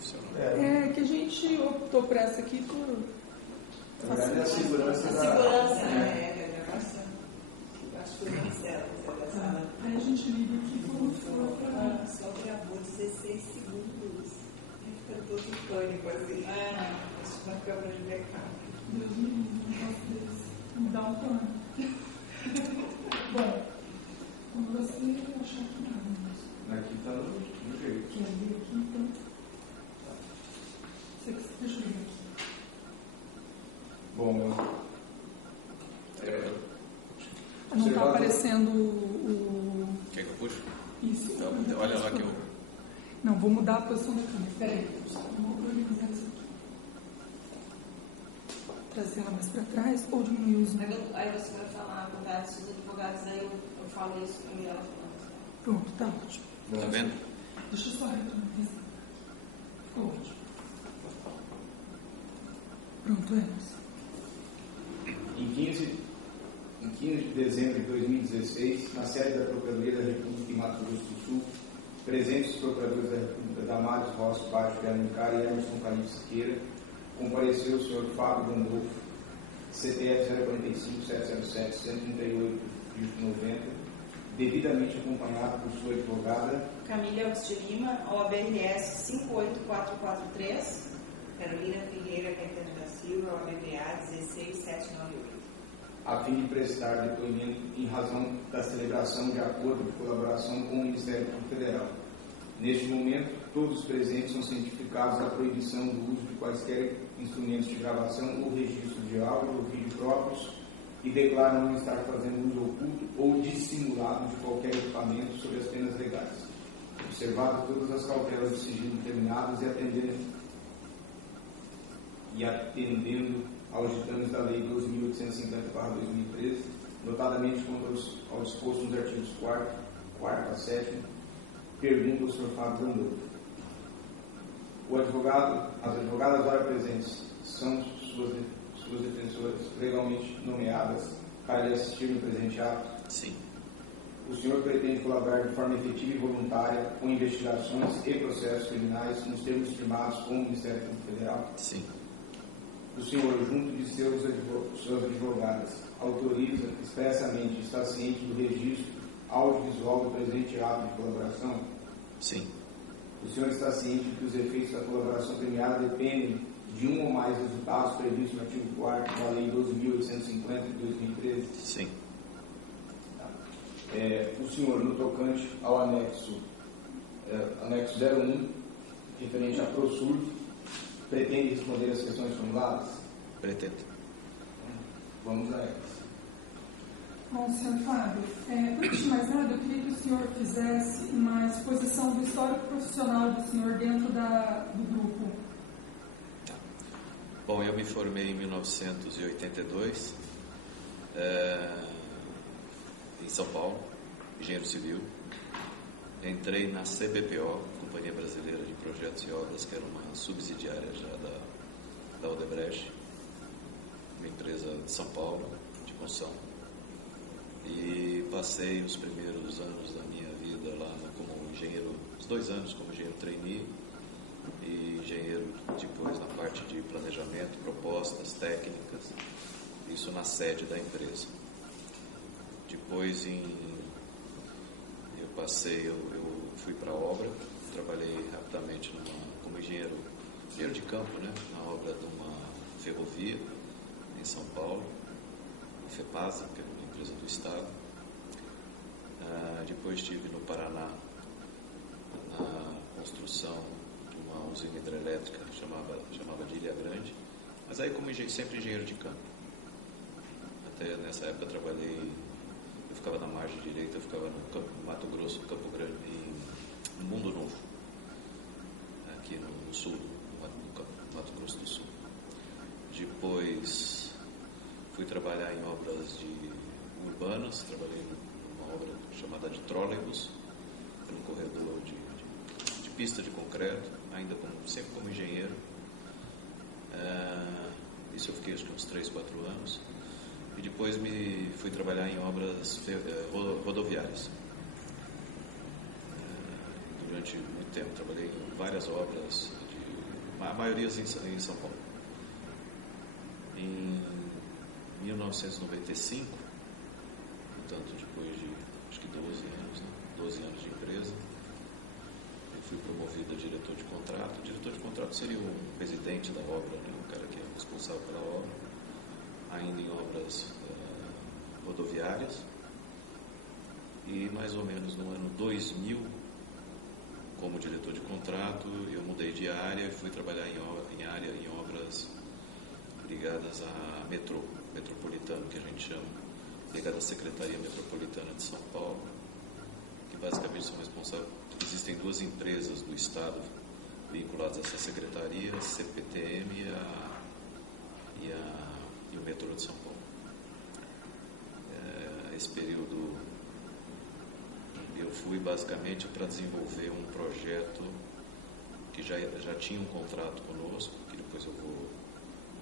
profissional. É que a gente optou por essa aqui por... Na verdade, a segurança da... Segurança, né? Acho que foi mais dela. Aí a gente liga aqui como for para... Só gravou 16 segundos. Fica todo em pânico, assim. Acho que uma câmera de backup. Deus me livre, não posso desse. Me dá um pano. Bom, como você achar que não. Aqui está no jeito. Quer ler aqui, então? Você que deixa eu ler aqui. Bom, não está aparecendo o... Quer que eu puxo? Isso. Então, olha lá que eu... Não, vou mudar a posição da câmera. Espera aí, vou organizar isso aqui. Trazer ela mais para trás ou diminuir os... Aí você vai falar com vários advogados, aí eu falo isso e ela fala. Pronto, tá ótimo. Tá vendo? Deixa eu só retornar. Ficou ótimo. Pronto, Emerson. Em 15 de dezembro de 2016, na sede da Procuradoria da República em Mato Grosso do Sul, presentes os procuradores da República Damares Rossi Baixo de Alencar e Emerson Calil Siqueira, compareceu o senhor Fábio Gandolfo, CPF 045-707-138-90, devidamente acompanhado por sua advogada Camila Alves de Lima, OABRS 58443, Carolina Figueira Caetano da Silva, OABBA 16798. a fim de prestar depoimento em razão da celebração de acordo de colaboração com o Ministério Público Federal. Neste momento, todos os presentes são cientificados da proibição do uso de quaisquer instrumentos de gravação ou registro de áudio ou vídeo próprios e declaram não estar fazendo uso oculto ou dissimulado de qualquer equipamento sob as penas legais. Observado todas as cautelas de sigilo determinadas e atendendo aos ditames da Lei 12.850/2013, notadamente quanto ao disposto nos artigos 4º a 7º, pergunta ao Sr. Fábio Gandolfo. As advogadas ora presentes são suas defensoras legalmente nomeadas para lhe assistir no presente ato? Sim. O senhor pretende colaborar de forma efetiva e voluntária com investigações e processos criminais nos termos firmados com o Ministério Público Federal? Sim. O senhor, junto de suas advogadas, autoriza expressamente, está ciente do registro audiovisual do presente ato de colaboração? Sim. O senhor está ciente de que os efeitos da colaboração premiada dependem de um ou mais resultados previstos no artigo 4º da Lei 12.850 de 2013? Sim. O senhor, no tocante ao anexo 01, referente à ProSur, pretende responder as questões formuladas? Pretendo. Vamos a elas. Bom, senhor Fábio, antes de mais nada, eu queria que o senhor fizesse uma exposição do histórico profissional do senhor dentro do grupo. Tá. Bom, eu me formei em 1982, em São Paulo, engenheiro civil. Entrei na CBPO, Companhia Brasileira de Projetos e Obras, que era uma subsidiária já da Odebrecht, uma empresa de São Paulo, de construção. E passei os primeiros anos da minha vida lá como engenheiro, os 2 anos como engenheiro trainee e engenheiro depois na parte de planejamento, propostas, técnicas, isso na sede da empresa. Depois eu fui para a obra, trabalhei rapidamente como engenheiro de campo, né, na obra de uma ferrovia em São Paulo, a FEPASA, que é uma empresa do Estado. Depois estive no Paraná na construção de uma usina hidrelétrica chamava de Ilha Grande, mas aí como sempre engenheiro de campo. Até nessa época eu ficava na margem direita, eu ficava no Mato Grosso, Campo Grande, no Mundo Novo, aqui no sul, no Mato Grosso do Sul. Depois fui trabalhar em obras urbanas, trabalhei numa obra chamada de trólebus, no corredor de pista de concreto, ainda sempre como engenheiro. Isso eu fiquei acho que uns 3, 4 anos. E depois fui trabalhar em obras rodoviárias. Durante muito tempo trabalhei em várias obras a maioria em São Paulo. Em 1995, portanto, depois de acho que 12 anos, né? 12 anos de empresa, eu fui promovido a diretor de contrato. O diretor de contrato seria o presidente da obra, né? O cara que é responsável pela obra, ainda em obras rodoviárias. E mais ou menos no ano 2000, como diretor de contrato, eu mudei de área e fui trabalhar em obras ligadas à metropolitano, que a gente chama, ligada à Secretaria Metropolitana de São Paulo, que basicamente são responsáveis. Existem duas empresas do Estado vinculadas a essa secretaria, a CPTM e o metrô de São Paulo. Esse período eu fui basicamente para desenvolver um projeto que já tinha um contrato conosco, que depois eu vou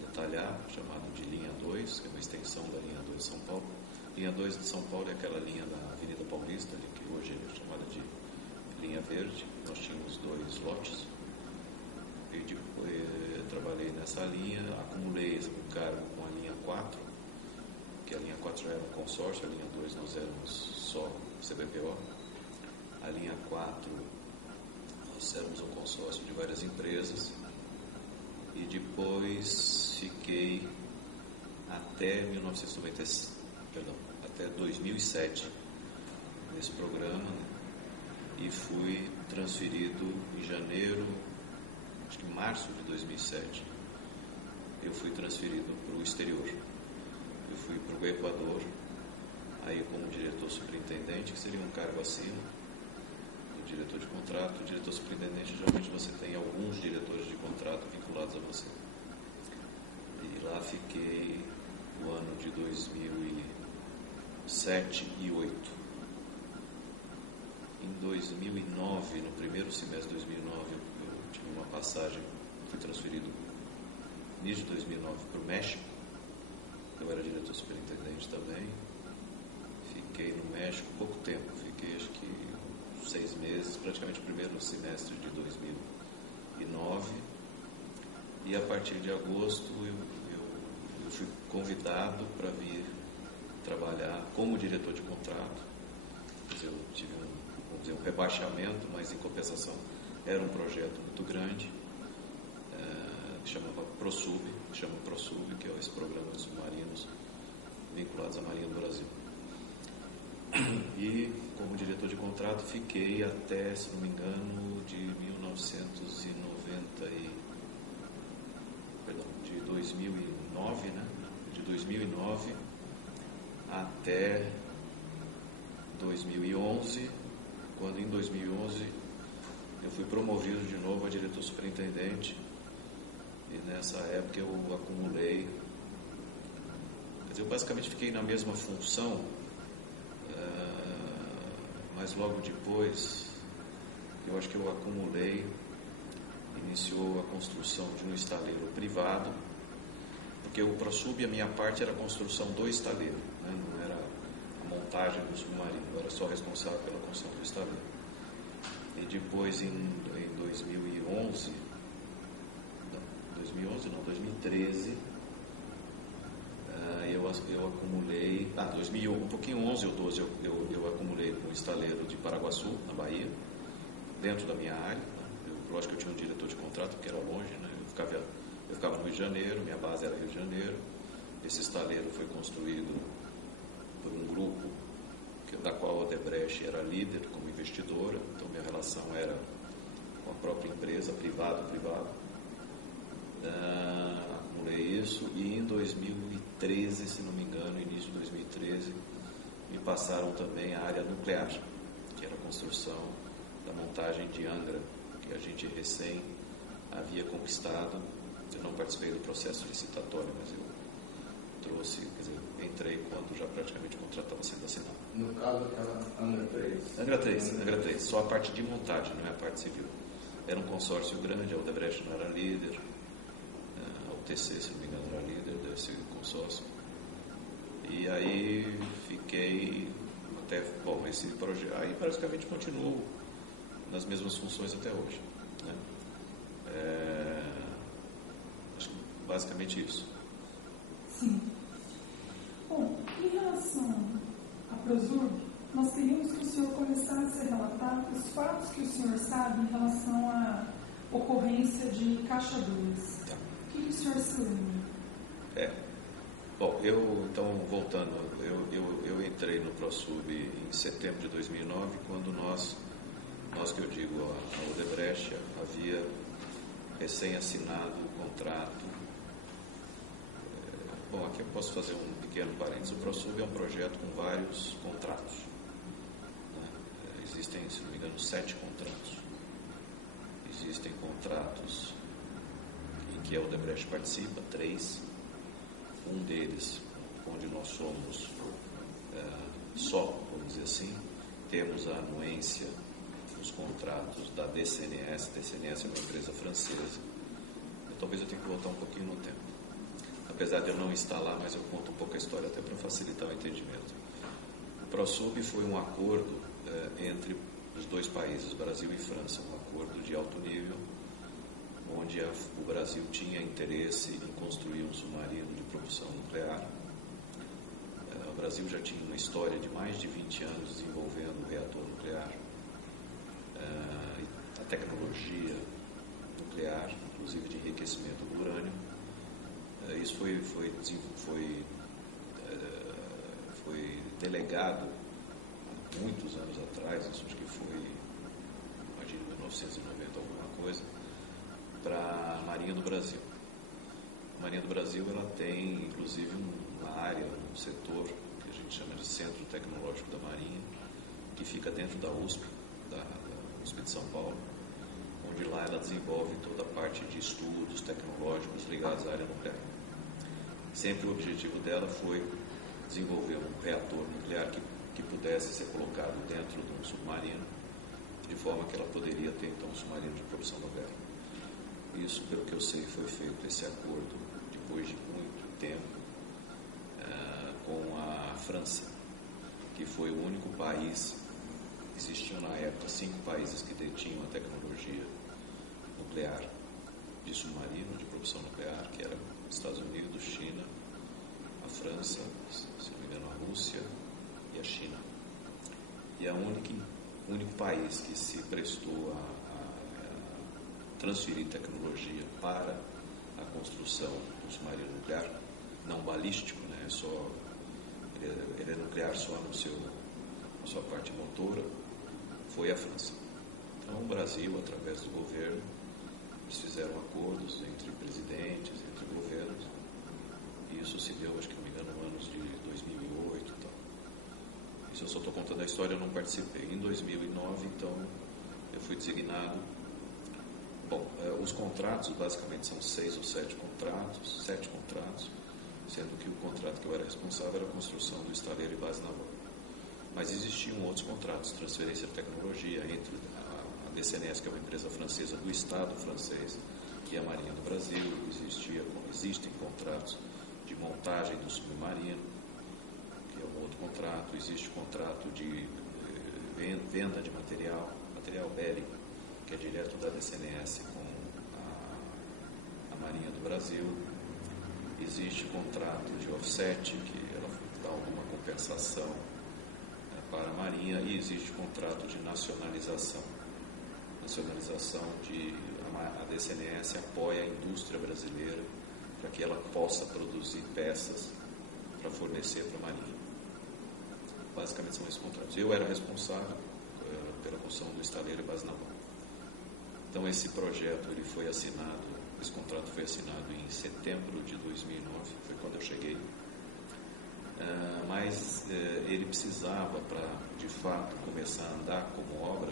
detalhar, chamado de Linha 2, que é uma extensão da Linha 2 de São Paulo. Linha 2 de São Paulo é aquela linha da Avenida Paulista, ali, que hoje é chamada de Linha Verde. Nós tínhamos 2 lotes. E depois trabalhei nessa linha, acumulei o cargo com a linha 4, que a linha 4 já era um consórcio, a linha 2 nós éramos só CBPO. A linha 4 nós éramos um consórcio de várias empresas. E depois fiquei até 2007 nesse programa, né? E fui transferido em janeiro, acho que em março de 2007, eu fui transferido para o exterior. Eu fui para o Equador, aí como diretor superintendente, que seria um cargo acima do diretor de contrato. O diretor superintendente, geralmente você tem alguns diretores de contrato vinculados a você. E lá fiquei no ano de 2007 e 2008. Em 2009, no primeiro semestre de 2009, eu tive uma passagem, fui transferido no início de 2009 para o México. Eu era diretor superintendente também. Fiquei no México pouco tempo, fiquei acho que 6 meses, praticamente o primeiro semestre de 2009. E a partir de agosto eu fui convidado para vir trabalhar como diretor de contrato. Eu tive um rebaixamento, mas em compensação era um projeto muito grande, que chamava ProSub, que é esse programa de submarinos vinculados à Marinha do Brasil. E como diretor de contrato fiquei até, se não me engano, de 2009, né? De 2009 até 2011, quando em 2011 eu fui promovido de novo a diretor superintendente, e nessa época eu acumulei, quer dizer, eu basicamente fiquei na mesma função, mas logo depois eu acho que eu acumulei, iniciou a construção de um estaleiro privado, porque o ProSub, a minha parte era a construção do estaleiro, né? Não era a montagem do submarino, eu era só responsável pela construção do estaleiro. E depois em 2013, eu acumulei, 2001, um pouquinho 11 ou 12, eu acumulei com o estaleiro de Paraguaçu, na Bahia, dentro da minha área. Lógico que eu tinha um diretor de contrato, que era longe, né? Eu ficava no Rio de Janeiro, minha base era Rio de Janeiro. Esse estaleiro foi construído por um grupo da qual a Odebrecht era líder como investidora, então minha relação era com a própria empresa, privado. Acumulei isso, e em 2013, se não me engano, início de 2013, me passaram também a área nuclear, que era a construção da montagem de Angra, que a gente recém havia conquistado. Eu não participei do processo licitatório, mas eu trouxe, quer dizer, entrei quando já praticamente o contrato estava sendo assinado. No caso, aquela Angra 3? Angra 3, só a parte de montagem, não é a parte civil. Era um consórcio grande, a Odebrecht não era líder, a UTC, se não me engano, era líder desse consórcio. E aí fiquei até, esse projeto, aí praticamente continuo nas mesmas funções até hoje, né? basicamente isso. Sim. Bom, em relação à Prosurb, nós queríamos que o senhor começasse a relatar os fatos que o senhor sabe em relação à ocorrência de Caixa 2. Tá. O que o senhor se lembra? Bom, então, voltando, eu entrei no Prosurb em setembro de 2009, quando nós que eu digo, a Odebrecht havia recém-assinado o contrato. Bom, aqui eu posso fazer um pequeno parênteses. O Prosurb é um projeto com vários contratos. Existem, se não me engano, 7 contratos. Existem contratos em que a Odebrecht participa, 3. Um deles, onde nós somos só, vamos dizer assim, temos a anuência dos contratos da DCNS. DCNS é uma empresa francesa. Talvez eu tenha que voltar um pouquinho no tempo. Apesar de eu não estar lá, mas eu conto um pouco a história até para facilitar o entendimento. O Prosurb foi um acordo entre os 2 países, Brasil e França, um acordo de alto nível, onde o Brasil tinha interesse em construir um submarino de propulsão nuclear. O Brasil já tinha uma história de mais de 20 anos desenvolvendo o reator nuclear, a tecnologia nuclear, inclusive de enriquecimento do urânio. Isso foi delegado há muitos anos atrás, isso acho que foi, imagino, 1990, alguma coisa, para a Marinha do Brasil. A Marinha do Brasil ela tem, inclusive, uma área, um setor que a gente chama de Centro Tecnológico da Marinha, que fica dentro da USP, da USP de São Paulo, onde lá ela desenvolve toda a parte de estudos tecnológicos ligados à área nuclear. Sempre o objetivo dela foi desenvolver um reator nuclear que pudesse ser colocado dentro de um submarino, de forma que ela poderia ter, então, um submarino de propulsão nuclear. Isso, pelo que eu sei, foi feito esse acordo depois de muito tempo com a França, que foi o único país. Existiam na época 5 países que detinham a tecnologia nuclear de submarino, de propulsão nuclear, que eram os Estados Unidos, China, a França, se não me engano, a Rússia e a China. E é o único país que se prestou a transferir tecnologia para a construção do submarino nuclear, não balístico, né? Ele é nuclear só na sua parte motora, foi a França. Então, o Brasil, através do governo, eles fizeram acordos entre presidentes, entre governos, e isso se deu, acho que não me engano, no ano de 2008 e tal. Isso eu só estou contando a história, eu não participei. Em 2009, então, eu fui designado. Bom, os contratos basicamente são 6 ou 7 contratos, 7 contratos, sendo que o contrato que eu era responsável era a construção do estaleiro e base naval. Mas existiam outros contratos, transferência de tecnologia entre a DCNS, que é uma empresa francesa do Estado francês, e a Marinha do Brasil. Existem contratos de montagem do submarino, que é um outro contrato. Existe contrato de venda de material bélico, que é direto da DCNS com a Marinha do Brasil. Existe contrato de offset, que ela dá alguma compensação para a Marinha, e existe contrato de nacionalização. A DCNS apoia a indústria brasileira para que ela possa produzir peças para fornecer para a Marinha. Basicamente são esses contratos. Eu era responsável pela construção do estaleiro e base naval. Então esse projeto esse contrato foi assinado em setembro de 2009, foi quando eu cheguei. Mas ele precisava, para de fato começar a andar como obra,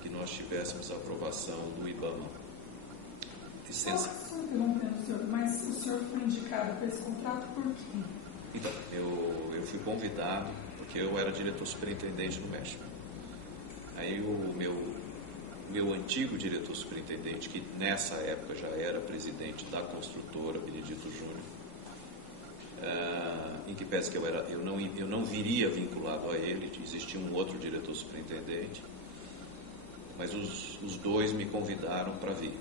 que nós tivéssemos a aprovação do IBAMA. Licença. Só interrompendo, senhor, mas o senhor foi indicado para esse contrato por quê? Então, eu fui convidado, porque eu era diretor superintendente no México. Aí o meu antigo diretor superintendente, que nessa época já era presidente da construtora, Benedito Júnior, em que pese que eu não viria vinculado a ele, existia um outro diretor superintendente, mas os dois me convidaram para vir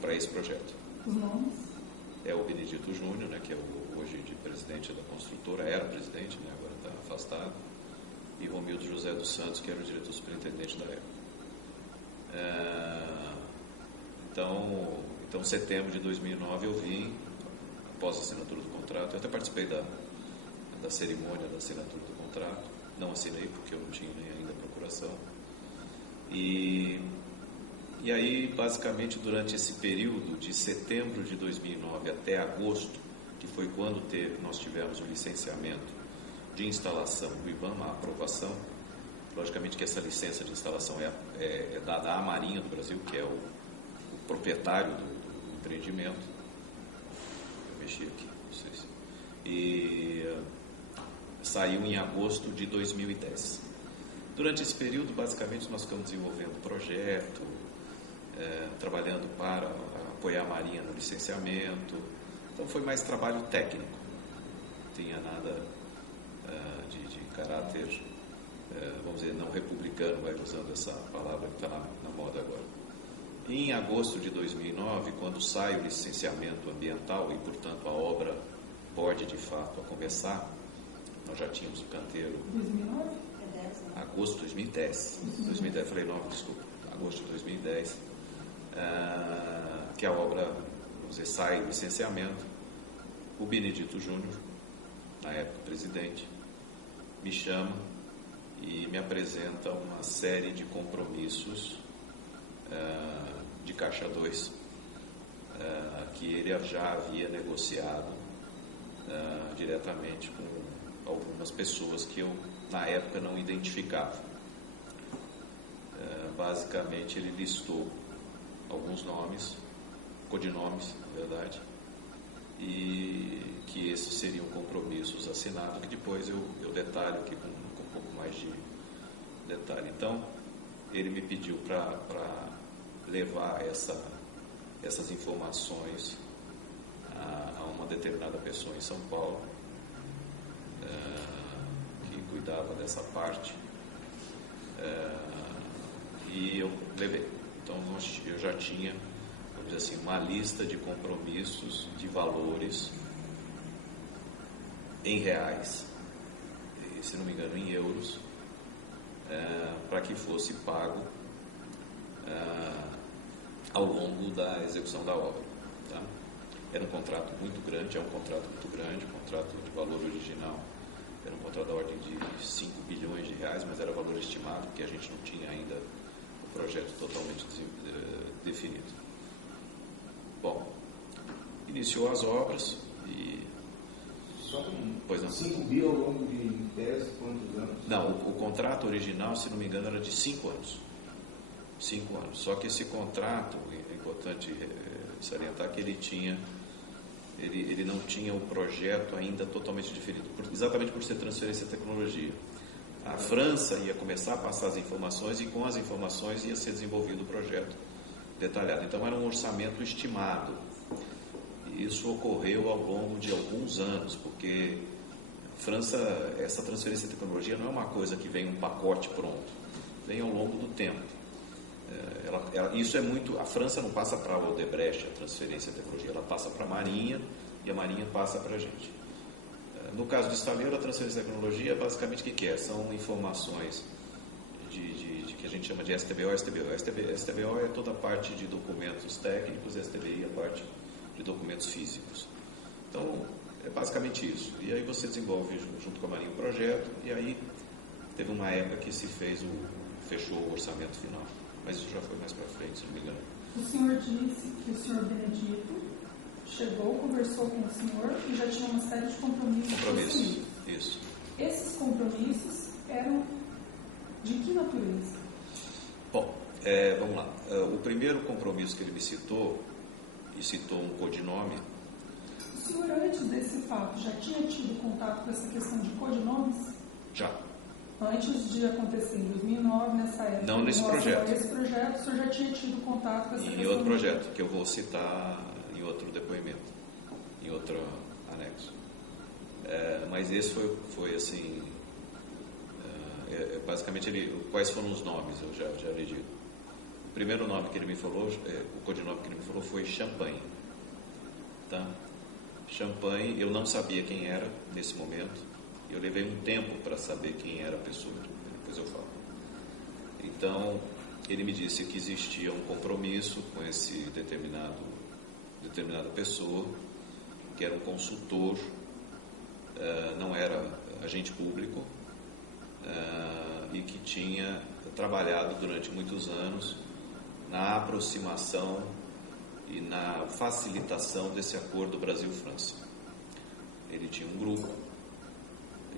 para esse projeto. Os nomes? É o Benedito Júnior, né, que é hoje de presidente da construtora, era presidente, né, agora está afastado, e Romildo José dos Santos, que era o diretor superintendente da época. Então, em setembro de 2009 eu vim, após a assinatura do contrato, eu até participei da cerimônia da assinatura do contrato, não assinei porque eu não tinha nem ainda procuração. E aí, basicamente, durante esse período de setembro de 2009 até agosto, que foi quando nós tivemos o licenciamento de instalação do IBAMA, a aprovação, logicamente que essa licença de instalação é dada à Marinha do Brasil, que é o proprietário do empreendimento. Eu mexi aqui, não sei se... E saiu em agosto de 2010. Durante esse período, basicamente, nós ficamos desenvolvendo o projeto, trabalhando para apoiar a Marinha no licenciamento. Então foi mais trabalho técnico, não tinha nada de caráter, vamos dizer, não republicano, usando essa palavra que está na moda agora. Em agosto de 2009, quando sai o licenciamento ambiental e, portanto, a obra pode de fato a começar, nós já tínhamos o canteiro. 2009? Agosto de 2010. 2010, falei 9, desculpa. Agosto de 2010. Que a obra, vamos dizer, sai do licenciamento. O Benedito Júnior, na época presidente, me chama e me apresenta uma série de compromissos de Caixa 2 que ele já havia negociado diretamente com algumas pessoas que eu na época não identificava. Basicamente ele listou alguns nomes, codinomes, na verdade, e que esses seriam compromissos assinados, que depois eu detalho aqui com um pouco mais de detalhe. Então, ele me pediu para levar essas informações a uma determinada pessoa em São Paulo, que cuidava dessa parte, e eu levei. Então, eu já tinha, vamos dizer assim, uma lista de compromissos, de valores em reais, e, se não me engano, em euros, para que fosse pago ao longo da execução da obra. Tá? Era um contrato muito grande, é um contrato muito grande, um contrato de valor original, era um contrato da ordem de 5 bilhões de reais, mas era valor estimado, porque a gente não tinha ainda o projeto totalmente definido. Bom, iniciou as obras e... Só pois não. 5 mil ao longo de tese, quantos anos? Não, o contrato original, se não me engano, era de 5 anos. 5 anos. Só que esse contrato, é importante salientar que ele não tinha o projeto ainda totalmente definido, exatamente por ser transferência de tecnologia. A França ia começar a passar as informações e com as informações ia ser desenvolvido o projeto detalhado. Então era um orçamento estimado. E isso ocorreu ao longo de alguns anos, porque a França, essa transferência de tecnologia não é uma coisa que vem um pacote pronto, vem ao longo do tempo. Isso é muito... A França não passa para a Odebrecht a transferência de tecnologia, ela passa para a Marinha e a Marinha passa para a gente. No caso do estaleiro, a transferência de tecnologia, basicamente, o que é? São informações de que a gente chama de STBO, STBO. STBO é toda a parte de documentos técnicos, STBI é a parte de documentos físicos. Então, é basicamente isso. E aí você desenvolve junto com a Marinha o projeto, e aí teve uma época que se fechou o orçamento final. Mas isso já foi mais para frente, se não me engano. O senhor disse que o senhor Benedito chegou, conversou com o senhor e já tinha uma série de compromissos. Compromissos, isso. Esses compromissos eram de que natureza? Bom, vamos lá. O primeiro compromisso que ele me citou, e citou um codinome... O senhor, antes desse fato, já tinha tido contato com essa questão de codinomes? Já. Antes de acontecer em 2009, nessa época? Não nesse projeto. Nesse projeto, o senhor já tinha tido contato com essa questão? Em outro projeto, que eu vou citar em outro depoimento, em outro anexo. Mas esse foi assim... basicamente, quais foram os nomes, eu já lhe digo. O primeiro nome que ele me falou, o codinome que ele me falou foi Champagne. Tá? Champanhe, eu não sabia quem era nesse momento. Eu levei um tempo para saber quem era a pessoa, depois eu falo. Então, ele me disse que existia um compromisso com esse determinada pessoa, que era um consultor, não era agente público, e que tinha trabalhado durante muitos anos na aproximação e na facilitação desse acordo Brasil-França. Ele tinha um grupo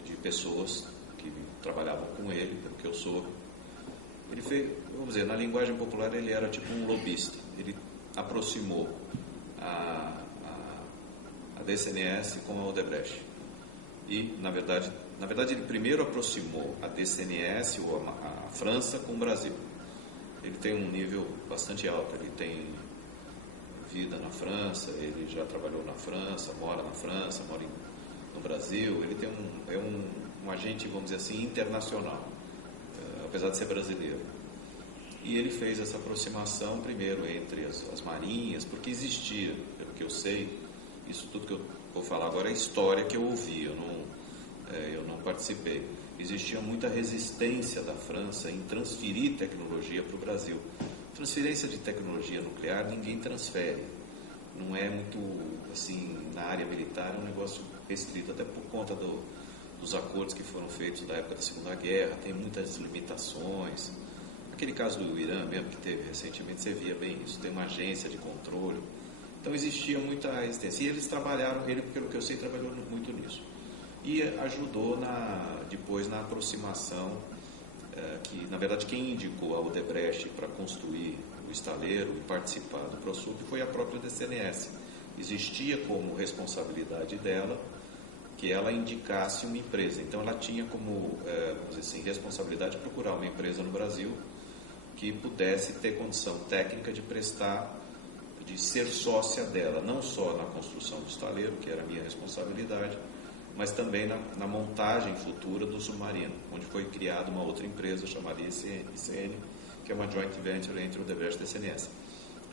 de pessoas que trabalhavam com ele, pelo que eu soube. Ele fez, vamos dizer, na linguagem popular, ele era tipo um lobista. Ele aproximou a DCNS com a Odebrecht. E, na verdade, ele primeiro aproximou a DCNS ou a França com o Brasil. Ele tem um nível bastante alto, ele tem vida na França, ele já trabalhou na França, mora na França, mora no Brasil. Ele tem um agente, vamos dizer assim, internacional, apesar de ser brasileiro. E ele fez essa aproximação primeiro entre as marinhas, porque existia, pelo que eu sei, isso tudo que eu vou falar agora é história que eu ouvi, eu não participei. Existia muita resistência da França em transferir tecnologia para o Brasil. Transferência de tecnologia nuclear ninguém transfere. Não é muito, assim, na área militar, é um negócio restrito, até por conta dos acordos que foram feitos da época da Segunda Guerra, tem muitas limitações. Aquele caso do Irã mesmo que teve recentemente, você via bem isso, tem uma agência de controle. Então existia muita resistência. E eles trabalharam, ele, pelo que eu sei, trabalhou muito nisso. E ajudou depois na aproximação, que na verdade quem indicou a Odebrecht para construir o estaleiro e participar do ProSup foi a própria DCNS. Existia como responsabilidade dela que ela indicasse uma empresa. Então ela tinha como, vamos dizer assim, responsabilidade de procurar uma empresa no Brasil que pudesse ter condição técnica de prestar, de ser sócia dela, não só na construção do estaleiro, que era a minha responsabilidade, mas também na montagem futura do submarino, onde foi criada uma outra empresa chamada ICN, que é uma joint venture entre o Odebrecht e a DCNS.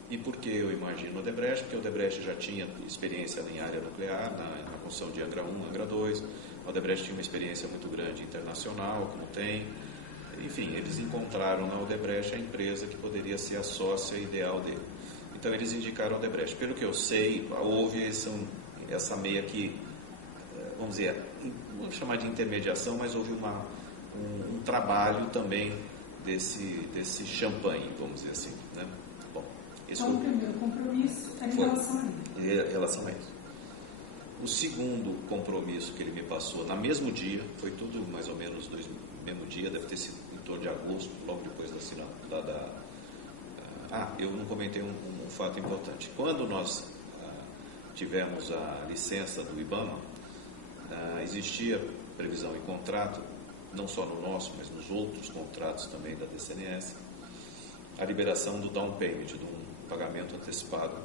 E por que eu imagino o Odebrecht? Porque o Odebrecht já tinha experiência em área nuclear, na construção de Angra 1, Angra 2, o Odebrecht tinha uma experiência muito grande internacional, que não tem. Enfim, eles encontraram na Odebrecht a empresa que poderia ser a sócia ideal dele. Então eles indicaram a Odebrecht. Pelo que eu sei, houve essa meia que, vamos dizer, não vou chamar de intermediação, mas houve um trabalho também desse champanhe, vamos dizer assim, né? Bom, então o primeiro compromisso é em relação a isso. Em relação a isso. O segundo compromisso que ele me passou, no mesmo dia, foi tudo mais ou menos no mesmo dia, deve ter sido em torno de agosto, logo depois da assinatura eu não comentei um fato importante. Quando nós tivemos a licença do IBAMA, existia previsão em contrato, não só no nosso, mas nos outros contratos também da DCNS, a liberação do down payment, de um pagamento antecipado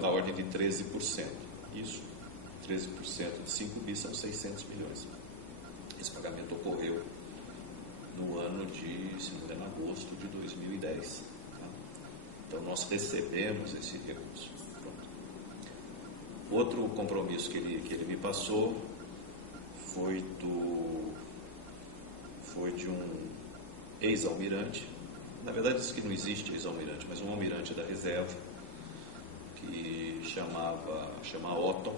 na ordem de 13%. Isso, 13% de 5 bi são 600 milhões. Esse pagamento ocorreu no ano de, se não me engano, agosto de 2010. Tá? Então, nós recebemos esse recurso. Pronto. Outro compromisso que ele me passou foi de um ex-almirante. Na verdade, diz que não existe ex-almirante, mas um almirante da reserva, que chama Otton.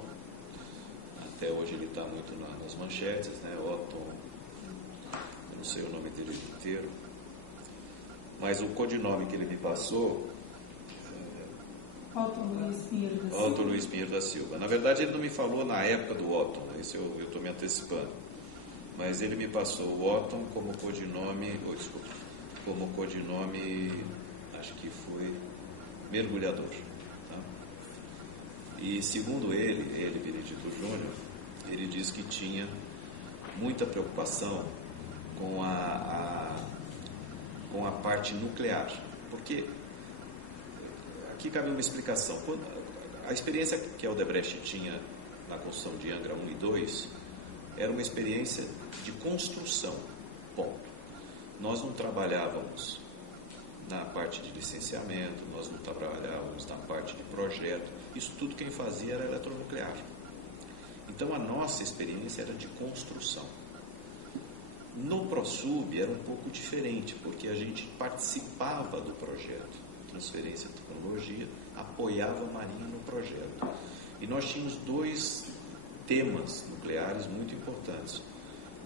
Até hoje ele está muito nas manchetes, né? Otton, eu não sei o nome dele inteiro, mas o codinome que ele me passou, Otton Luiz Pinheiro da Silva. Otton Luiz Pinheiro da Silva. Na verdade, ele não me falou na época do Otton, né? Isso eu estou me antecipando, mas ele me passou o Otton como codinome, acho que foi mergulhador. E segundo ele, Benedito Júnior, ele diz que tinha muita preocupação com a parte nuclear. Porque aqui cabe uma explicação. A experiência que a Odebrecht tinha na construção de Angra 1 e 2 era uma experiência de construção. Ponto. Nós não trabalhávamos na parte de licenciamento, nós não trabalhávamos na parte de projeto. Isso tudo quem fazia era eletronuclear. Então a nossa experiência era de construção. No ProSub era um pouco diferente, porque a gente participava do projeto, transferência de tecnologia, apoiava a Marinha no projeto. E nós tínhamos 2 temas nucleares muito importantes.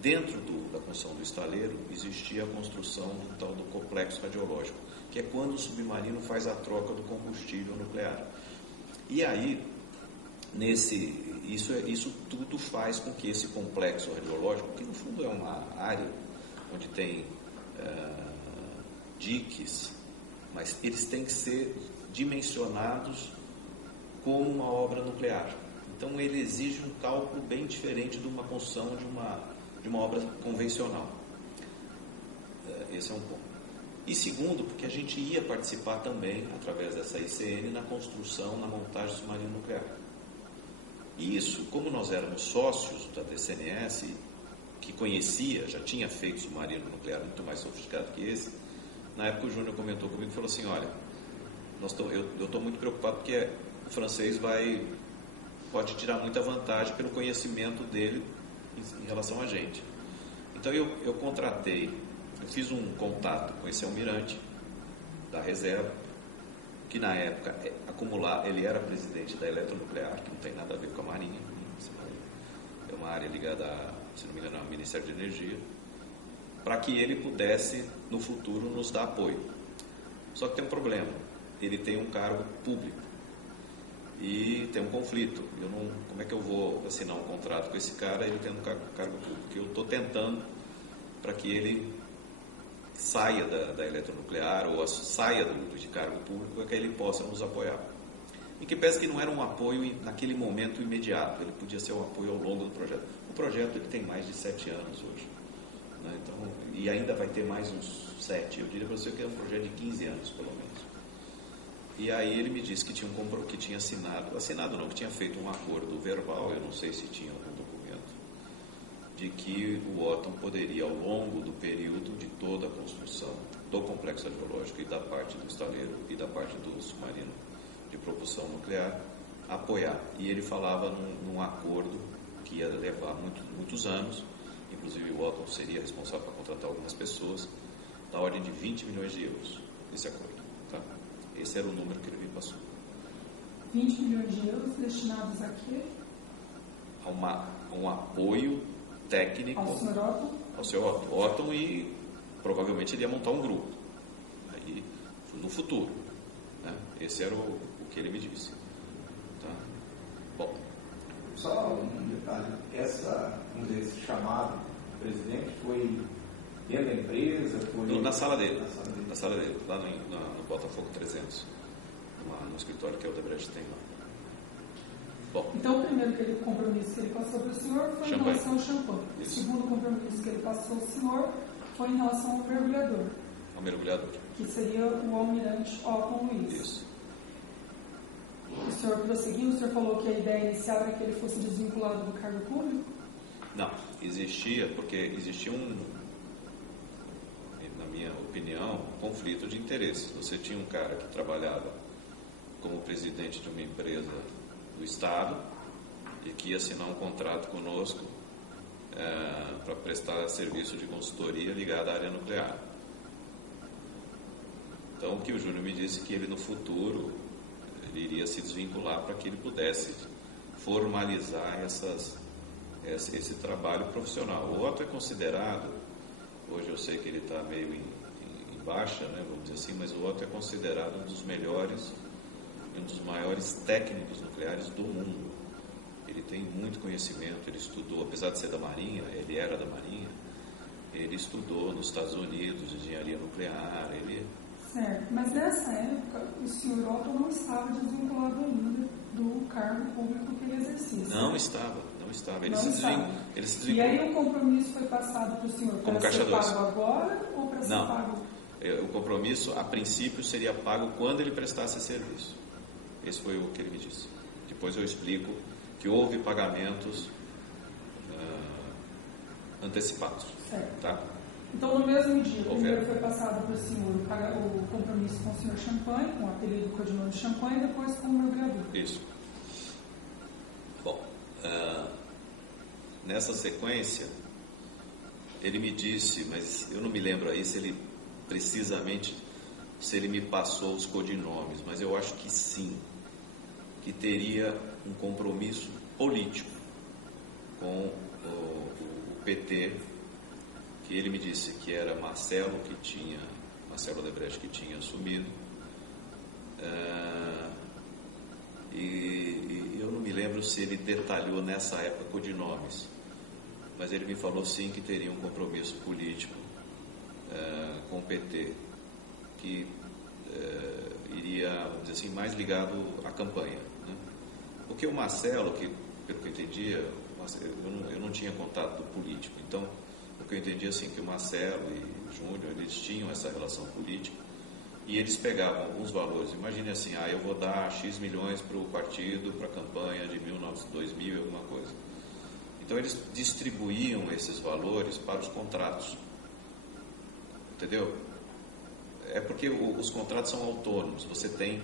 Dentro da construção do estaleiro existia a construção do tal do complexo radiológico, que é quando o submarino faz a troca do combustível nuclear. E aí, isso tudo faz com que esse complexo radiológico, que no fundo é uma área onde tem diques, mas eles têm que ser dimensionados como uma obra nuclear. Então ele exige um cálculo bem diferente de uma construção de uma obra convencional. Esse é um ponto. E segundo, porque a gente ia participar também, através dessa ICN, na construção, na montagem do submarino nuclear. E isso, como nós éramos sócios da DCNS, que conhecia, já tinha feito submarino nuclear muito mais sofisticado que esse, na época o Júnior comentou comigo e falou assim, olha, eu estou muito preocupado porque o francês pode tirar muita vantagem pelo conhecimento dele em relação a gente. Então eu fiz um contato com esse almirante da reserva, que na época ele era presidente da Eletronuclear, que não tem nada a ver com a Marinha, é uma área ligada, se não me engano, ao Ministério de Energia, para que ele pudesse, no futuro, nos dar apoio. Só que tem um problema, ele tem um cargo público e tem um conflito. Como é que eu vou assinar um contrato com esse cara, ele tendo um cargo público? Eu estou tentando para que ele saia da eletronuclear ou saia de cargo público, é que ele possa nos apoiar. E que pensa que não era um apoio naquele momento imediato, ele podia ser um apoio ao longo do projeto. O projeto ele tem mais de 7 anos hoje, né? Então, e ainda vai ter mais uns 7, eu diria para você que é um projeto de 15 anos, pelo menos. E aí ele me disse que tinha assinado não, que tinha feito um acordo verbal, eu não sei se tinha algum documento, de que o OTAN poderia, ao longo do período de toda a construção do complexo radiológico e da parte do estaleiro e da parte do submarino de propulsão nuclear, apoiar. E ele falava num acordo que ia levar muitos anos, inclusive o OTAN seria responsável por contratar algumas pessoas, da ordem de 20 milhões de euros, esse acordo. Tá? Esse era o número que ele me passou. 20 milhões de euros destinados a quê? A um apoio técnico ao Sr. Otton? Ao Sr. Otton, e provavelmente ele ia montar um grupo aí, no futuro, né? Esse era o que ele me disse. Tá? Bom, só um detalhe, esse chamado do presidente foi dentro da empresa? Na sala dele, lá no Botafogo 300, no escritório que a Odebrecht tem lá. Bom, então, o primeiro compromisso que ele passou para o senhor foi em relação ao champanhe. O segundo compromisso que ele passou ao senhor foi em relação ao mergulhador. Ao mergulhador. Que seria o almirante Otton Luiz. Isso. O senhor prosseguiu, o senhor falou que a ideia inicial era que ele fosse desvinculado do cargo público? Não, existia na minha opinião, um conflito de interesses. Você tinha um cara que trabalhava como presidente de uma empresa do Estado e que ia assinar um contrato conosco para prestar serviço de consultoria ligado à área nuclear. Então, o que o Júnior me disse que ele no futuro ele iria se desvincular para que ele pudesse formalizar esse trabalho profissional. O Otton é considerado, hoje eu sei que ele está meio em baixa, né, vamos dizer assim, mas o Otton é considerado um dos melhores, um dos maiores técnicos nucleares do mundo. Ele tem muito conhecimento, ele estudou, apesar de ser da Marinha, ele era da Marinha, ele estudou nos Estados Unidos engenharia nuclear, Certo, mas nessa época o senhor Otton não estava desvinculado ainda do cargo público que ele exercia. Não estava. Ele se desvinculou. E aí o compromisso foi passado para o senhor como para ser pago agora ou para ser pago? O compromisso, a princípio, seria pago quando ele prestasse serviço. Esse foi o que ele me disse. Depois eu explico que houve pagamentos antecipados. Certo. Tá? Então, no mesmo dia, primeiro foi passado para o senhor o compromisso com o senhor Champagne, com o apelido codinome de Champagne, e depois com o mergulhador. Isso. Bom, nessa sequência, ele me disse, mas eu não me lembro aí se ele precisamente, se ele me passou os codinomes, mas eu acho que sim, que teria um compromisso político com o PT, que ele me disse que era Marcelo Odebrecht que tinha assumido, e eu não me lembro se ele detalhou nessa época codinomes, mas ele me falou sim que teria um compromisso político com o PT, que iria, vamos dizer assim, mais ligado à campanha, né? Porque o Marcelo, que pelo que eu entendia, eu não tinha contato político, então o que eu entendi assim, que o Marcelo e o Júnior, eles tinham essa relação política e eles pegavam alguns valores. Imagine assim, eu vou dar X milhões para o partido, para a campanha de 2000 e alguma coisa. Então eles distribuíam esses valores para os contratos, entendeu? É porque os contratos são autônomos, você tem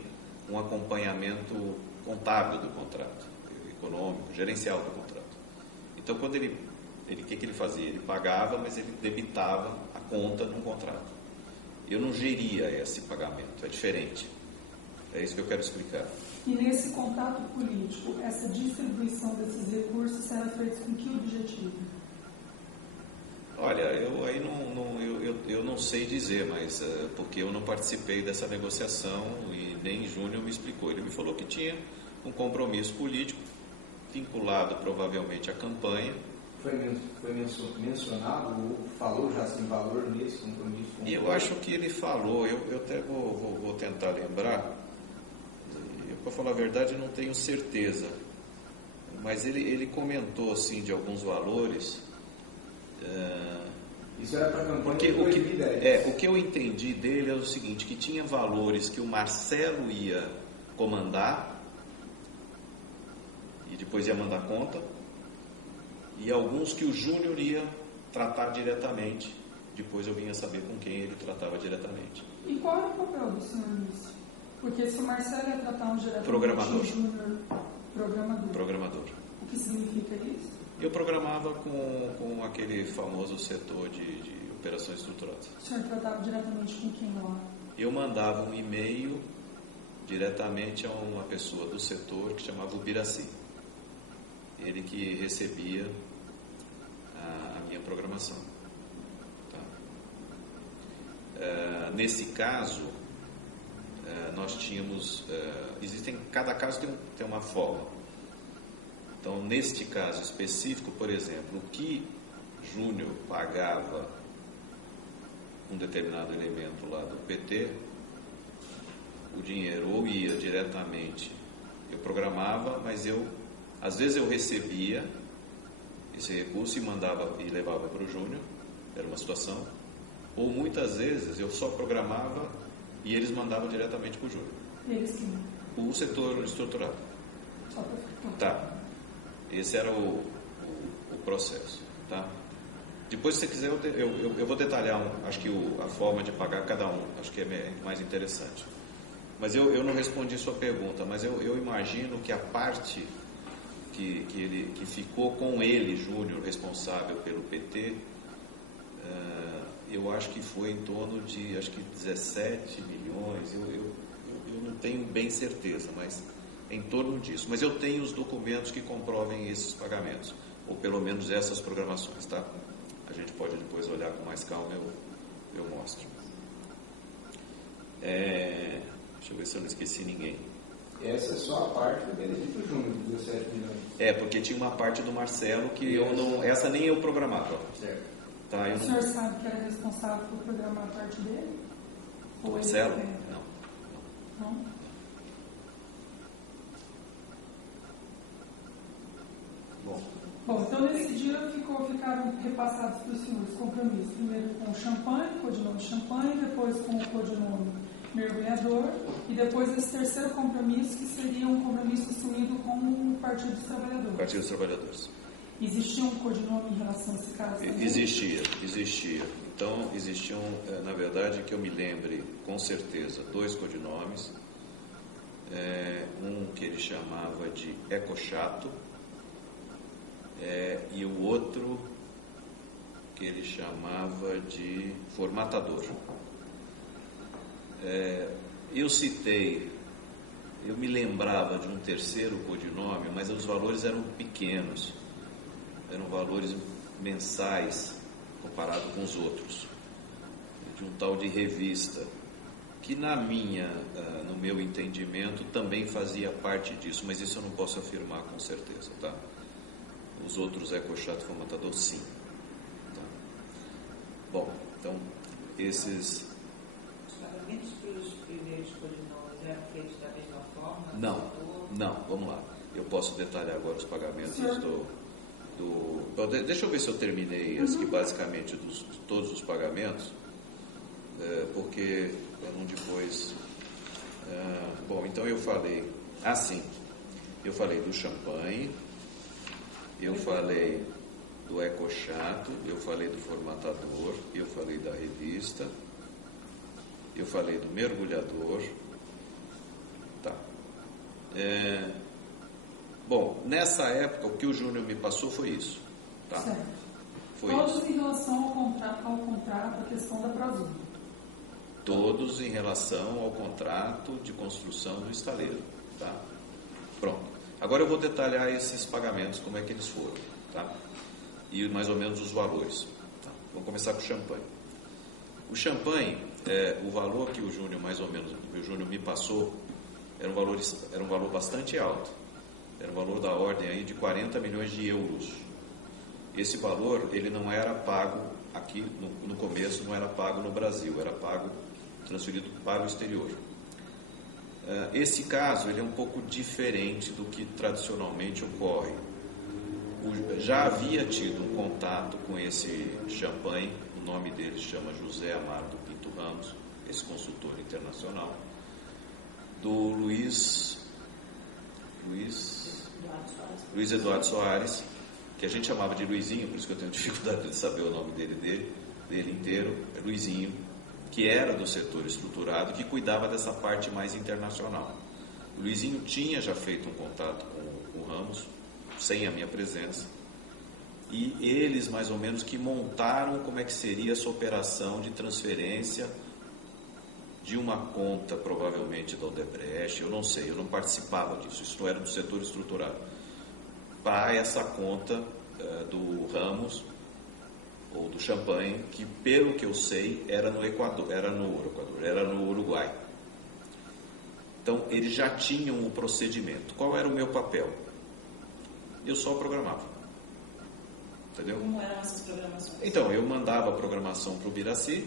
um acompanhamento contábil do contrato, econômico, gerencial do contrato. Então quando o que ele fazia? Ele pagava, mas ele debitava a conta num contrato. Eu não geria esse pagamento, é diferente. É isso que eu quero explicar. E nesse contato político, essa distribuição desses recursos será feita com que objetivo? Olha, eu aí eu não sei dizer, mas porque eu não participei dessa negociação e nem Júnior me explicou. Ele me falou que tinha um compromisso político vinculado provavelmente à campanha. Foi mencionado ou falou já sem valor nesse compromisso? E eu acho que ele falou, eu até vou tentar lembrar, para falar a verdade eu não tenho certeza, mas ele comentou assim de alguns valores. Isso era para a campanha porque o que eu entendi dele é o seguinte, que tinha valores que o Marcelo ia comandar e depois ia mandar conta, e alguns que o Júnior ia tratar diretamente. Depois eu vinha saber com quem ele tratava diretamente. E qual era o papel do senhor nisso? Porque se o Marcelo ia tratar um diretamente, programador. O Júnior, Programador. O que significa isso? Eu programava com aquele famoso setor de operações estruturadas. O senhor tratava diretamente com quem lá? Eu mandava um e-mail diretamente a uma pessoa do setor que chamava Ubiraci. Ele que recebia a minha programação. Tá? Nesse caso, nós tínhamos... cada caso tem uma forma. Então, neste caso específico, por exemplo, o que Júnior pagava um determinado elemento lá do PT, o dinheiro ou ia diretamente, eu programava, mas às vezes eu recebia esse recurso e mandava e levava para o Júnior, era uma situação, ou muitas vezes eu só programava e eles mandavam diretamente para o Júnior. Eles sim. O setor estruturado. Só para ficar. Tá. Esse era o processo, tá? Depois, se você quiser, eu vou detalhar, acho que a forma de pagar cada um, acho que é mais interessante. Mas eu não respondi sua pergunta, mas eu imagino que a parte que ficou com ele, Júnior, responsável pelo PT, eu acho que foi em torno de, acho que 17 milhões, eu não tenho bem certeza, mas em torno disso. Mas eu tenho os documentos que comprovem esses pagamentos, ou pelo menos essas programações, tá? A gente pode depois olhar com mais calma, eu mostro. Deixa eu ver se eu não esqueci ninguém. Essa é só a parte do Benedito Júnior, 17 milhões. Porque tinha uma parte do Marcelo que essa nem eu programava. Certo. Tá, o senhor sabe que era responsável por programar a parte dele? Ou Marcelo? Não. Bom, então nesse dia ficaram repassados para os senhores compromissos. Primeiro com o Champagne, codinome Champagne, depois com o codinome Mergulhador, e depois esse terceiro compromisso, que seria um compromisso assumido com o Partido dos Trabalhadores. Partido dos Trabalhadores. Existia um codinome em relação a esse caso também? Existia. Então, existiam, na verdade, que eu me lembre com certeza, 2 codinomes. Um que ele chamava de Ecochato, e o outro que ele chamava de Formatador. Eu citei, eu me lembrava de um terceiro codinome, mas os valores eram pequenos, eram valores mensais comparado com os outros, de um tal de Revista, que no meu entendimento também fazia parte disso, mas isso eu não posso afirmar com certeza, tá? Os outros Ecochato e Formatador, sim. Tá? Bom, então, esses... Os pagamentos para os primeiros codinomes eram feitos da mesma forma? Não, vamos lá. Eu posso detalhar agora os pagamentos Deixa eu ver se eu terminei aqui basicamente todos os pagamentos, porque eu não depois... bom, então eu falei eu falei do champanhe, eu falei do Ecochato, eu falei do Formatador, eu falei da Revista, eu falei do Mergulhador. Tá. Bom, nessa época o que o Júnior me passou foi isso. Tá? Certo. Foi todos isso. Em relação ao contrato, a questão da Prosul. Todos em relação ao contrato de construção do estaleiro. Tá? Pronto. Agora eu vou detalhar esses pagamentos, como é que eles foram. Tá? E mais ou menos os valores. Tá? Vamos começar com o champanhe. O champanhe, o valor que o Júnior me passou, era um valor bastante alto. Era um valor da ordem aí de 40 milhões de euros. Esse valor, ele não era pago aqui, no começo, não era pago no Brasil, era pago, transferido para o exterior. Esse caso, ele é um pouco diferente do que tradicionalmente ocorre. Já havia tido um contato com esse champanhe, o nome dele se chama José Amaro do Pinto Ramos, esse consultor internacional, do Luiz Eduardo Soares, que a gente chamava de Luizinho, por isso que eu tenho dificuldade de saber o nome dele inteiro, é Luizinho, que era do setor estruturado e que cuidava dessa parte mais internacional. O Luizinho tinha já feito um contato com o Ramos, sem a minha presença, e eles mais ou menos que montaram como é que seria essa operação de transferência de uma conta, provavelmente da Odebrecht, eu não sei, eu não participava disso, isso não era do setor estruturado, para essa conta do Ramos, ou do champanhe, que pelo que eu sei, era no Uruguai. Então, eles já tinham o procedimento. Qual era o meu papel? Eu só programava. Entendeu? Como eram essas programações? Então, eu mandava a programação para o Biraci.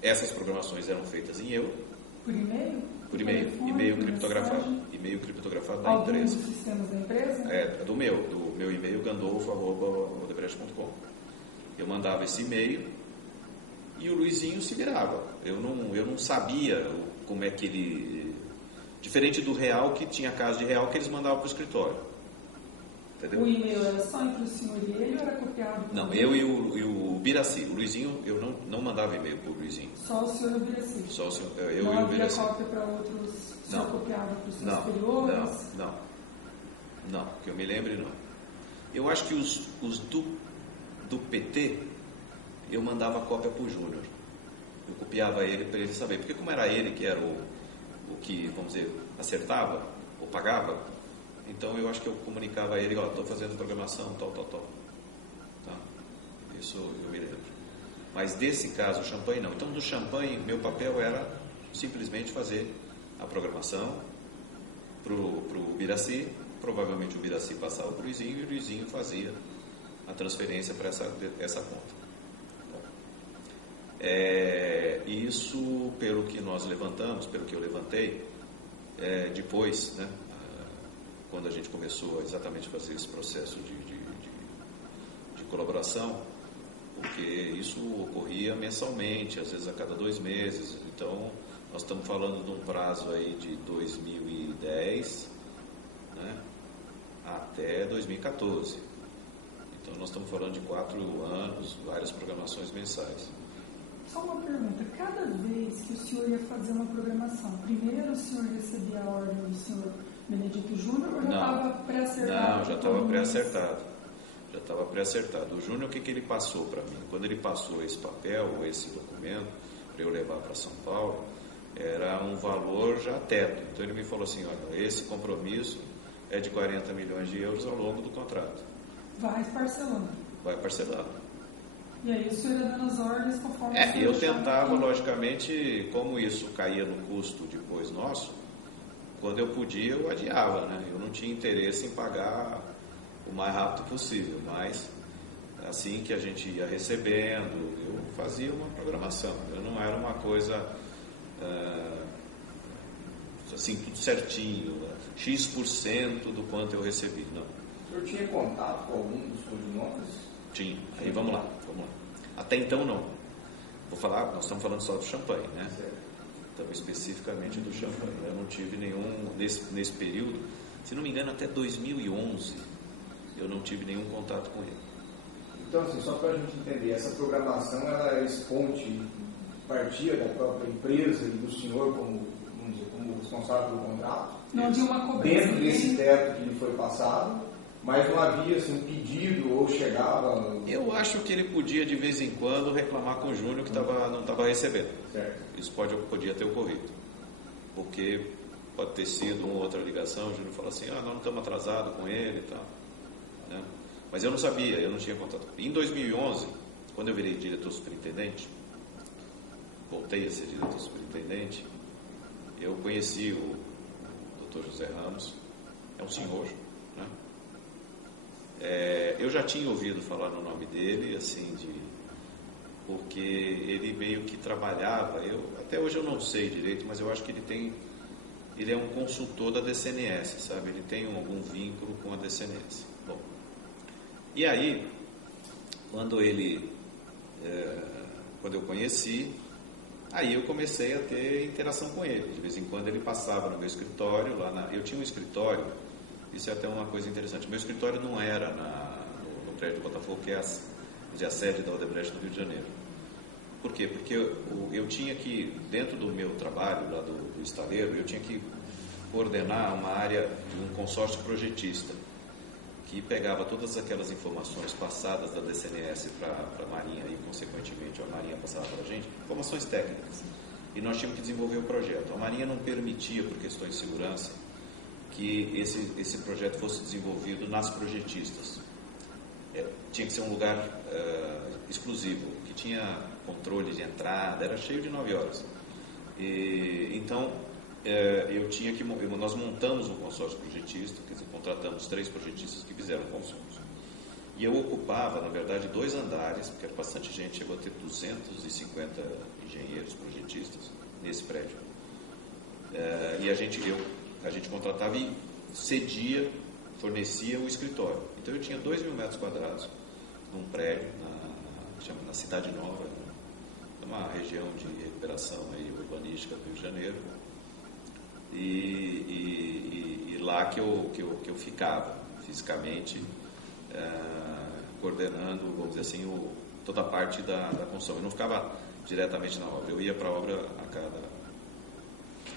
Essas programações eram feitas em euro. Por e-mail? Por e-mail. E-mail criptografado. E-mail criptografado da empresa. Alguns sistemas da empresa? Do meu e-mail, gandolfo@odebrecht.com. Eu mandava esse e-mail e o Luizinho se virava. Eu não sabia como é que ele... Diferente do real, que tinha caso de real que eles mandavam para o escritório. Entendeu? O e-mail era só entre o senhor e ele ou era copiado? Não, eu e o Biraci. O Luizinho, eu não mandava e-mail para o Luizinho. Só o senhor e o Biraci? Só o senhor, eu não e o Biraci. Não havia cópia para outros? O senhor copiava para os seus superiores? Não, que eu me lembre não. Eu acho que os do PT, eu mandava cópia para o Júnior. Eu copiava ele para ele saber. Porque como era ele que era o que, vamos dizer, acertava ou pagava, então eu acho que eu comunicava a ele, estou fazendo programação, tal. Tá? Isso eu me lembro. Mas desse caso, o champanhe não. Então, do champanhe, meu papel era simplesmente fazer a programação para o Biraci. Provavelmente o Biraci passava para o Luizinho e o Luizinho fazia a transferência para essa conta. Bom, isso, pelo que nós levantamos, pelo que eu levantei, depois, né, quando a gente começou a exatamente fazer esse processo de colaboração, porque isso ocorria mensalmente, às vezes a cada 2 meses. Então, nós estamos falando de um prazo aí de 2010, né, até 2014. Então, nós estamos falando de 4 anos, várias programações mensais. Só uma pergunta, cada vez que o senhor ia fazer uma programação, primeiro o senhor recebia a ordem do senhor Benedito Júnior ou já estava pré-acertado? Não, já estava pré-acertado. Já estava pré-acertado. O Júnior, o que ele passou para mim? Quando ele passou esse papel, ou esse documento, para eu levar para São Paulo, era um valor já teto. Então ele me falou assim, olha, esse compromisso é de 40 milhões de euros ao longo do contrato. Vai parcelando. Vai parcelando. E aí o senhor ia dando as ordens conforme o senhor eu tentava, logicamente, como isso caía no custo depois nosso, quando eu podia eu adiava, né? Eu não tinha interesse em pagar o mais rápido possível, mas assim que a gente ia recebendo, eu fazia uma programação. Eu não era uma coisa assim, tudo certinho, X% do quanto eu recebi, não. O senhor tinha contato com algum dos codinomes? Tinha. Aí vamos lá. Até então não. Vou falar, nós estamos falando só do champanhe, né? Então, especificamente do champanhe. Eu não tive nenhum, nesse período, se não me engano, até 2011, eu não tive nenhum contato com ele. Então, assim, só para a gente entender, essa programação, ela partia da própria empresa e do senhor como responsável pelo contrato? Não havia uma cobrança. Dentro desse teto que lhe foi passado, mas não havia assim, um pedido ou chegava... Eu acho que ele podia, de vez em quando, reclamar com o Júnior que não estava recebendo. Certo. Isso podia ter ocorrido. Porque pode ter sido uma outra ligação, o Júnior fala assim, nós não estamos atrasados com ele e tal. Né? Mas eu não sabia, eu não tinha contato. Em 2011, quando eu virei diretor superintendente, voltei a ser diretor superintendente, eu conheci o Dr. José Ramos, é um senhor, né? Eu já tinha ouvido falar no nome dele, assim, porque ele meio que trabalhava, até hoje eu não sei direito, mas eu acho que ele é um consultor da DCNS, sabe? Ele tem algum vínculo com a DCNS. Bom, e aí, quando eu conheci, aí eu comecei a ter interação com ele. De vez em quando ele passava no meu escritório, eu tinha um escritório. Isso é até uma coisa interessante. Meu escritório não era no prédio do Botafogo, que é a sede da Odebrecht do Rio de Janeiro. Por quê? Porque eu tinha que, dentro do meu trabalho, lá do estaleiro, eu tinha que coordenar uma área de um consórcio projetista, que pegava todas aquelas informações passadas da DCNS para a Marinha e, consequentemente, a Marinha passava para a gente, informações técnicas. E nós tínhamos que desenvolver o projeto. A Marinha não permitia, por questões de segurança, que esse projeto fosse desenvolvido nas projetistas. Tinha que ser um lugar exclusivo, que tinha controle de entrada, era cheio de 9 horas. Então, nós montamos um consórcio projetista, quer dizer, contratamos 3 projetistas que fizeram consórcio. E eu ocupava, na verdade, 2 andares, porque era bastante gente, chegou a ter 250 engenheiros projetistas nesse prédio. E a gente contratava e cedia, fornecia o escritório. Então eu tinha 2.000 metros quadrados num prédio na Cidade Nova, uma região de recuperação aí, urbanística do Rio de Janeiro. E lá que eu ficava fisicamente, coordenando, vamos dizer assim, toda a parte da construção. Eu não ficava diretamente na obra, eu ia para a obra a cada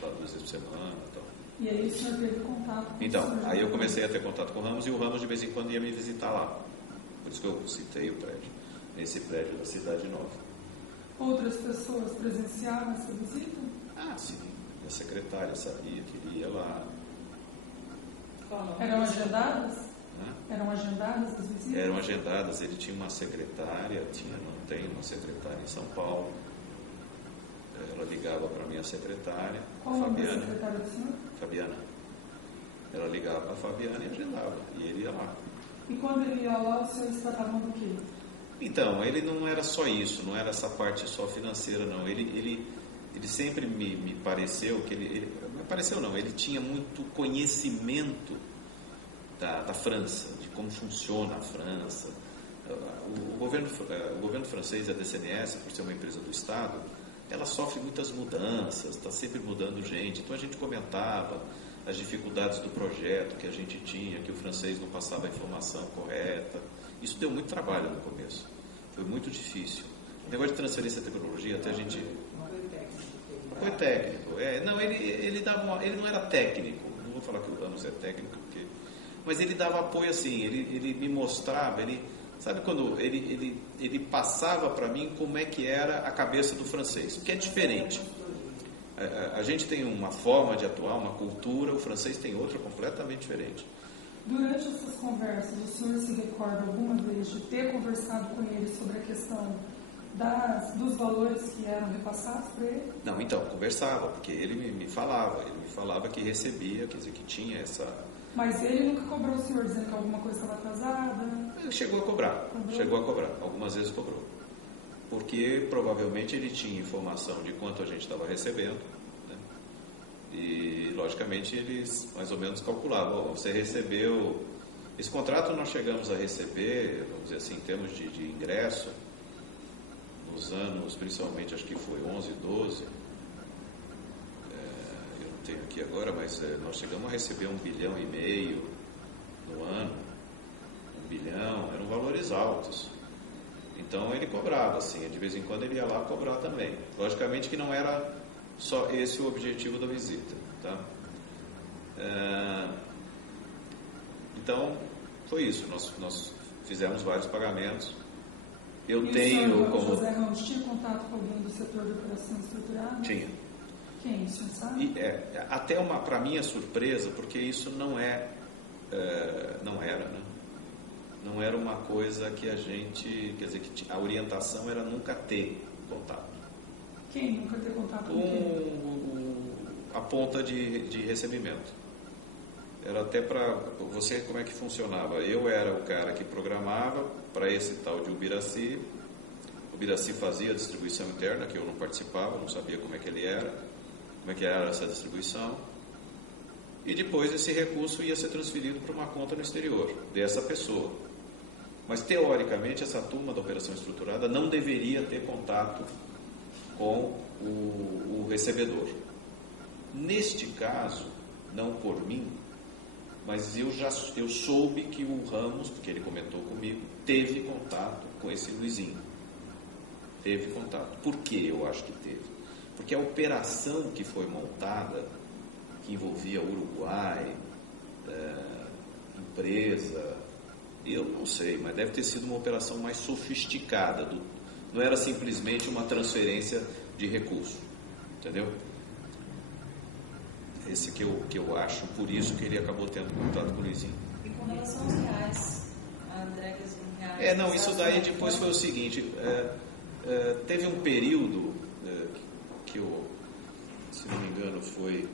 2 vezes por semana e tal. E aí o senhor teve contato com Então, aí eu comecei a ter contato com o Ramos, e o Ramos de vez em quando ia me visitar lá. Por isso que eu citei o prédio, nesse prédio da Cidade Nova. Outras pessoas presenciavam essa visita? Sim. A secretária sabia que ele ia lá. Eram agendadas? Eram agendadas as visitas? Eram agendadas. Ele tinha uma secretária, não tem uma secretária em São Paulo. Ela ligava para a minha secretária, Qual Fabiana. Qual é a secretária do senhor? Fabiana. Ela ligava para a Fabiana e agendava. E ele ia lá. E quando ele ia lá, os senhores tratavam do quê? Então, ele não era só isso, não era essa parte só financeira, não. Ele sempre me pareceu que ele tinha muito conhecimento da França, de como funciona a França. O governo francês, a DCNS, por ser uma empresa do Estado, ela sofre muitas mudanças, está sempre mudando gente. Então a gente comentava as dificuldades do projeto que a gente tinha, que o francês não passava a informação correta. Isso deu muito trabalho no começo, foi muito difícil. O negócio de transferência de tecnologia, até a gente... Foi técnico. Não, ele não era técnico. Não vou falar que o Ramos é técnico, mas ele dava apoio assim, ele me mostrava, sabe quando ele passava para mim como é que era a cabeça do francês, que é diferente. A gente tem uma forma de atuar, uma cultura, o francês tem outra completamente diferente. Durante essas conversas, o senhor se recorda alguma vez de ter conversado com ele sobre a questão dos valores que eram repassados para ele? Não, então, conversava, porque ele me falava que recebia, quer dizer, que tinha essa... Mas ele nunca cobrou o senhor dizendo que alguma coisa estava atrasada? Ele chegou a cobrar, algumas vezes cobrou. Porque provavelmente ele tinha informação de quanto a gente estava recebendo, né? E logicamente eles mais ou menos calculavam, você recebeu... Esse contrato nós chegamos a receber, vamos dizer assim, em termos de ingresso, nos anos, principalmente, acho que foi 11, 12, eu não tenho aqui agora, mas nós chegamos a receber 1,5 bilhão no ano, 1 bilhão, eram valores altos. Então ele cobrava, assim, de vez em quando ele ia lá cobrar também. Logicamente que não era só esse o objetivo da visita, tá? Então, foi isso, nós fizemos vários pagamentos. Eu tenho como... José Ramos tinha contato com alguém do setor de operação estruturada? Tinha. Quem, o senhor sabe? Até para minha surpresa, porque isso não era, né? Não era uma coisa que a gente, quer dizer, que a orientação era nunca ter contato. Quem nunca ter contato com quem? A ponta de recebimento. Era até para você, como é que funcionava? Eu era o cara que programava para esse tal de Ubiraci. O Ubiraci fazia a distribuição interna, que eu não participava, não sabia como é que era essa distribuição. E depois esse recurso ia ser transferido para uma conta no exterior, dessa pessoa. Mas, teoricamente, essa turma da operação estruturada não deveria ter contato com o recebedor. Neste caso, não por mim, mas eu soube que o Ramos, porque ele comentou comigo, teve contato com esse Luizinho. Teve contato. Por que eu acho que teve? Porque a operação que foi montada, que envolvia Uruguai, empresa, eu não sei, mas deve ter sido uma operação mais sofisticada. Não era simplesmente uma transferência de recurso. Entendeu? Esse que eu acho, por isso que ele acabou tendo contato com o Luizinho. E com relação aos reais, a entregas em reais... Não, isso daí depois foi o seguinte, teve um período que eu, se não me engano, foi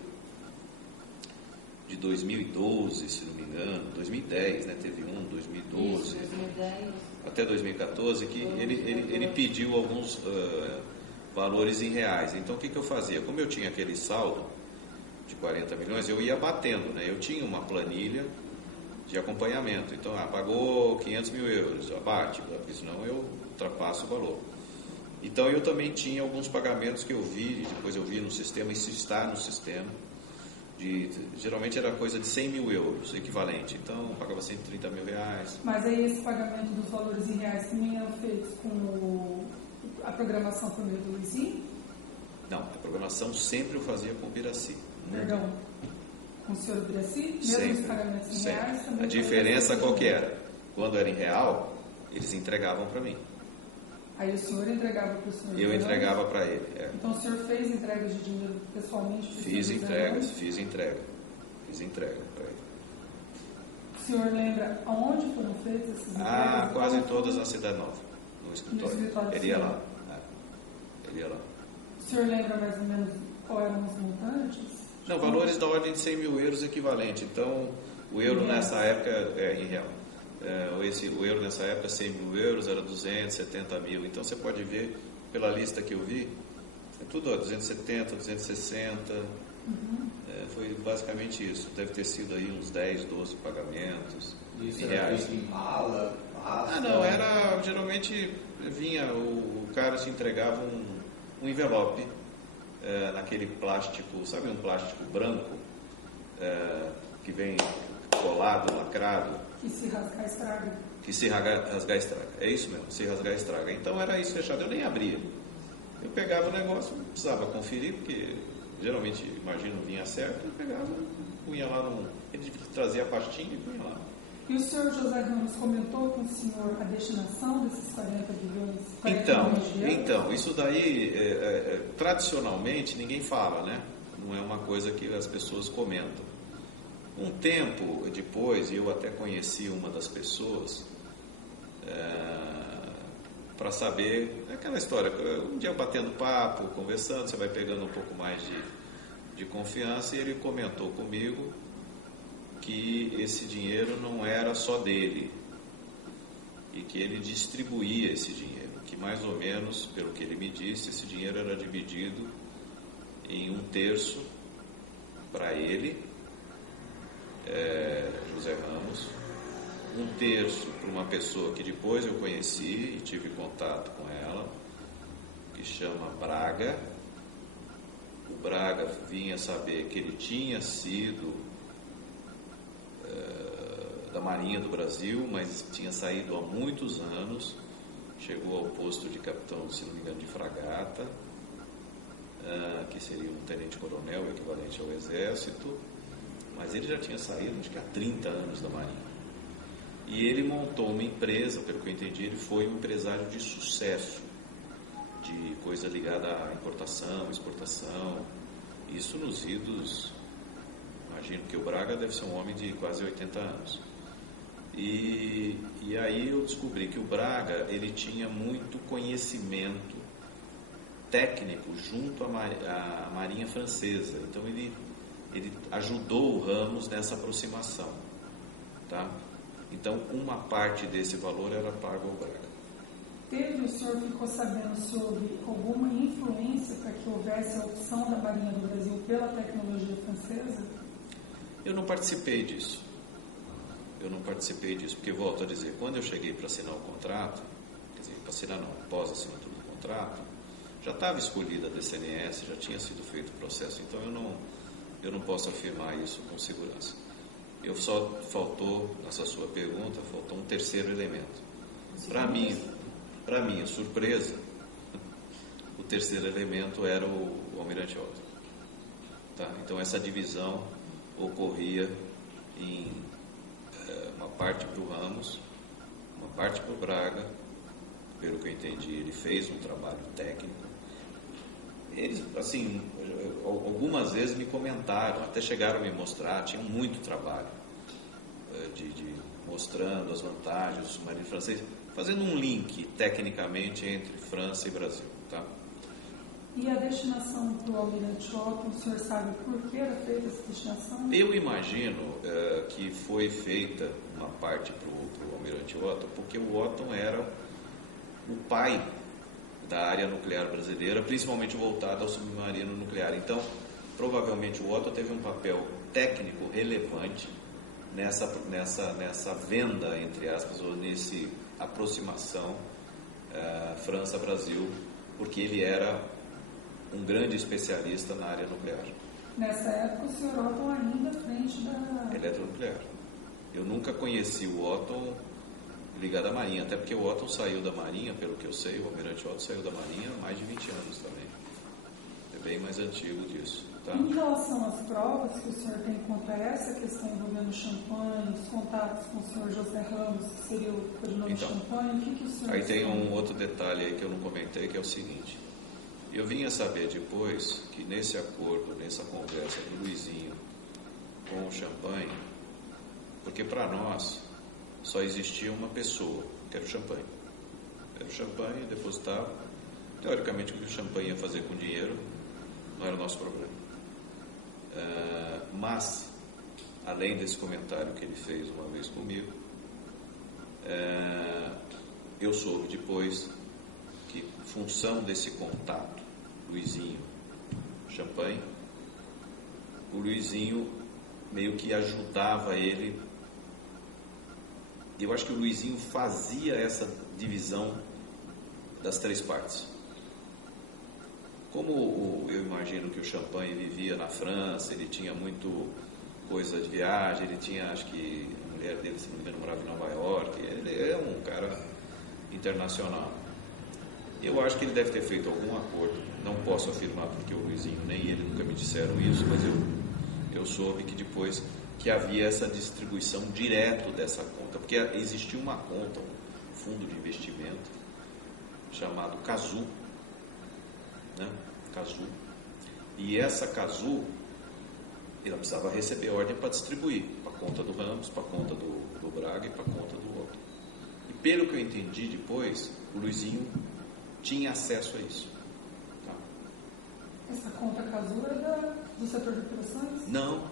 de 2012, se não me engano, 2010, né? Teve 2012, isso, 2010. Até 2014, que ele pediu alguns valores em reais. Então, o que eu fazia? Como eu tinha aquele saldo de 40 milhões, eu ia batendo, né? Eu tinha uma planilha de acompanhamento. Então, pagou 500 mil euros, abate, porque senão eu ultrapasso o valor. Então, eu também tinha alguns pagamentos que eu vi, depois eu vi no sistema, isso está no sistema, geralmente era coisa de 100 mil euros, equivalente. Então, eu pagava 130 mil reais. Mas aí esse pagamento dos valores em reais também eram feitos com a programação por meio do Luizinho? Não, a programação sempre eu fazia com o Ubiraci. Perdão, com o senhor Ubiraci? Mesmo Sempre, os pagamentos em reais também? A diferença qual que era? Quando era em real, eles entregavam para mim. Aí o senhor entregava para o senhor? Eu entregava para ele. Então o senhor fez entregas de dinheiro pessoalmente? Fiz entrega para ele. O senhor lembra aonde foram feitas essas entregas? Quase todas na Cidade Nova, no escritório. Ele ia lá. O senhor lembra mais ou menos qual eram os montantes? Não, valores da ordem de 100 mil euros equivalente. Então, o euro nessa época, em real, o euro nessa época, 100 mil euros, era 270 mil. Então, você pode ver, pela lista que eu vi, é tudo 270, 260, foi basicamente isso. Deve ter sido aí uns 10, 12 pagamentos isso em reais. Em mala, não, era, geralmente vinha, o cara te entregava um envelope, naquele plástico, sabe um plástico branco, que vem colado, lacrado? Que se rasgar estraga. que se rasgar estraga. É isso mesmo, se rasgar estraga. Então era isso fechado, eu nem abria. Eu pegava o negócio, precisava conferir, porque geralmente, imagino, vinha certo, eu pegava, punha lá ele trazia a pastinha e punha lá. E o senhor José Ramos comentou com o senhor a destinação desses 40 bilhões? Então, isso daí, tradicionalmente, ninguém fala, né? Não é uma coisa que as pessoas comentam. Um tempo depois, eu até conheci uma das pessoas para saber aquela história. Um dia batendo papo, conversando, você vai pegando um pouco mais de confiança, e ele comentou comigo que esse dinheiro não era só dele e que ele distribuía esse dinheiro, que mais ou menos, pelo que ele me disse, esse dinheiro era dividido em 1/3 para ele, José Ramos, 1/3 para uma pessoa que depois eu conheci e tive contato com ela, que chama Braga. O Braga vinha saber que ele tinha sido da Marinha do Brasil, mas tinha saído há muitos anos, chegou ao posto de capitão, se não me engano, de fragata, que seria um tenente-coronel, equivalente ao Exército, mas ele já tinha saído, acho que há 30 anos da Marinha. E ele montou uma empresa, pelo que eu entendi, ele foi um empresário de sucesso, de coisa ligada à importação, exportação, isso nos idos, imagino que o Braga deve ser um homem de quase 80 anos. E aí eu descobri que o Braga, ele tinha muito conhecimento técnico junto à Marinha Francesa, então ele ajudou o Ramos nessa aproximação, tá? Então uma parte desse valor era pago ao Braga. O senhor ficou sabendo se houve alguma influência para que houvesse a opção da Marinha do Brasil pela tecnologia francesa? Eu não participei disso, porque, volto a dizer, quando eu cheguei para assinar o contrato, quer dizer, para assinar não, após a assinatura do contrato, já estava escolhida a DCNS, já tinha sido feito o processo, então eu não posso afirmar isso com segurança. Faltou, nessa sua pergunta, faltou um terceiro elemento. Para minha surpresa, o terceiro elemento era o Almirante Otto. Tá? Então essa divisão ocorria em uma parte para o Ramos, uma parte para o Braga. Pelo que eu entendi, ele fez um trabalho técnico. Eles, assim, algumas vezes me comentaram, até chegaram a me mostrar, tinham muito trabalho de mostrando as vantagens do submarino francês, fazendo um link tecnicamente entre França e Brasil, tá? E a destinação para o Almirante Otto, o senhor sabe por que era feita essa destinação? Eu imagino que foi feita uma parte para o Almirante Otto, porque o Otto era o pai da área nuclear brasileira, principalmente voltado ao submarino nuclear. Então, provavelmente o Otto teve um papel técnico relevante nessa venda, entre aspas, ou nessa aproximação França-Brasil, porque ele era um grande especialista na área nuclear. Nessa época, o senhor Otto ainda à frente da... Eletronuclear. Eu nunca conheci o Otto ligado à Marinha, até porque o Otto saiu da Marinha, pelo que eu sei, o Almirante Otto saiu da Marinha há mais de 20 anos também. É bem mais antigo disso. Tá? Em relação às provas que o senhor tem contra essa questão envolvendo Champagne, os contatos com o senhor José Ramos, que seria o codinome Champagne, o que o senhor... Aí tem um outro detalhe aí que eu não comentei, que é o seguinte. Eu vim a saber depois que nesse acordo, nessa conversa do Luizinho com o Champagne, porque para nós só existia uma pessoa, que era o Champagne. Era o Champagne, depositava. Teoricamente, o que o Champagne ia fazer com o dinheiro não era o nosso problema. Mas, além desse comentário que ele fez uma vez comigo, eu soube depois que, em função desse contato, Luizinho, Champagne, o Luizinho meio que ajudava ele. Eu acho que o Luizinho fazia essa divisão das três partes. Como eu imagino que o Champagne vivia na França, ele tinha muito coisa de viagem, ele tinha, acho que, não mulher dele, se não me engano, morava em Nova York. Ele é um cara internacional. Eu acho que ele deve ter feito algum acordo. Não posso afirmar porque o Luizinho nem ele nunca me disseram isso, mas eu soube que depois que havia essa distribuição direto dessa conta, porque existia uma conta, um fundo de investimento chamado Casu, né? Casu. E essa Casu, ela precisava receber ordem para distribuir para a conta do Ramos, para a conta do Braga e para a conta do outro. E pelo que eu entendi depois, o Luizinho tinha acesso a isso. Tá? Essa conta Casu era do setor de operações? Não,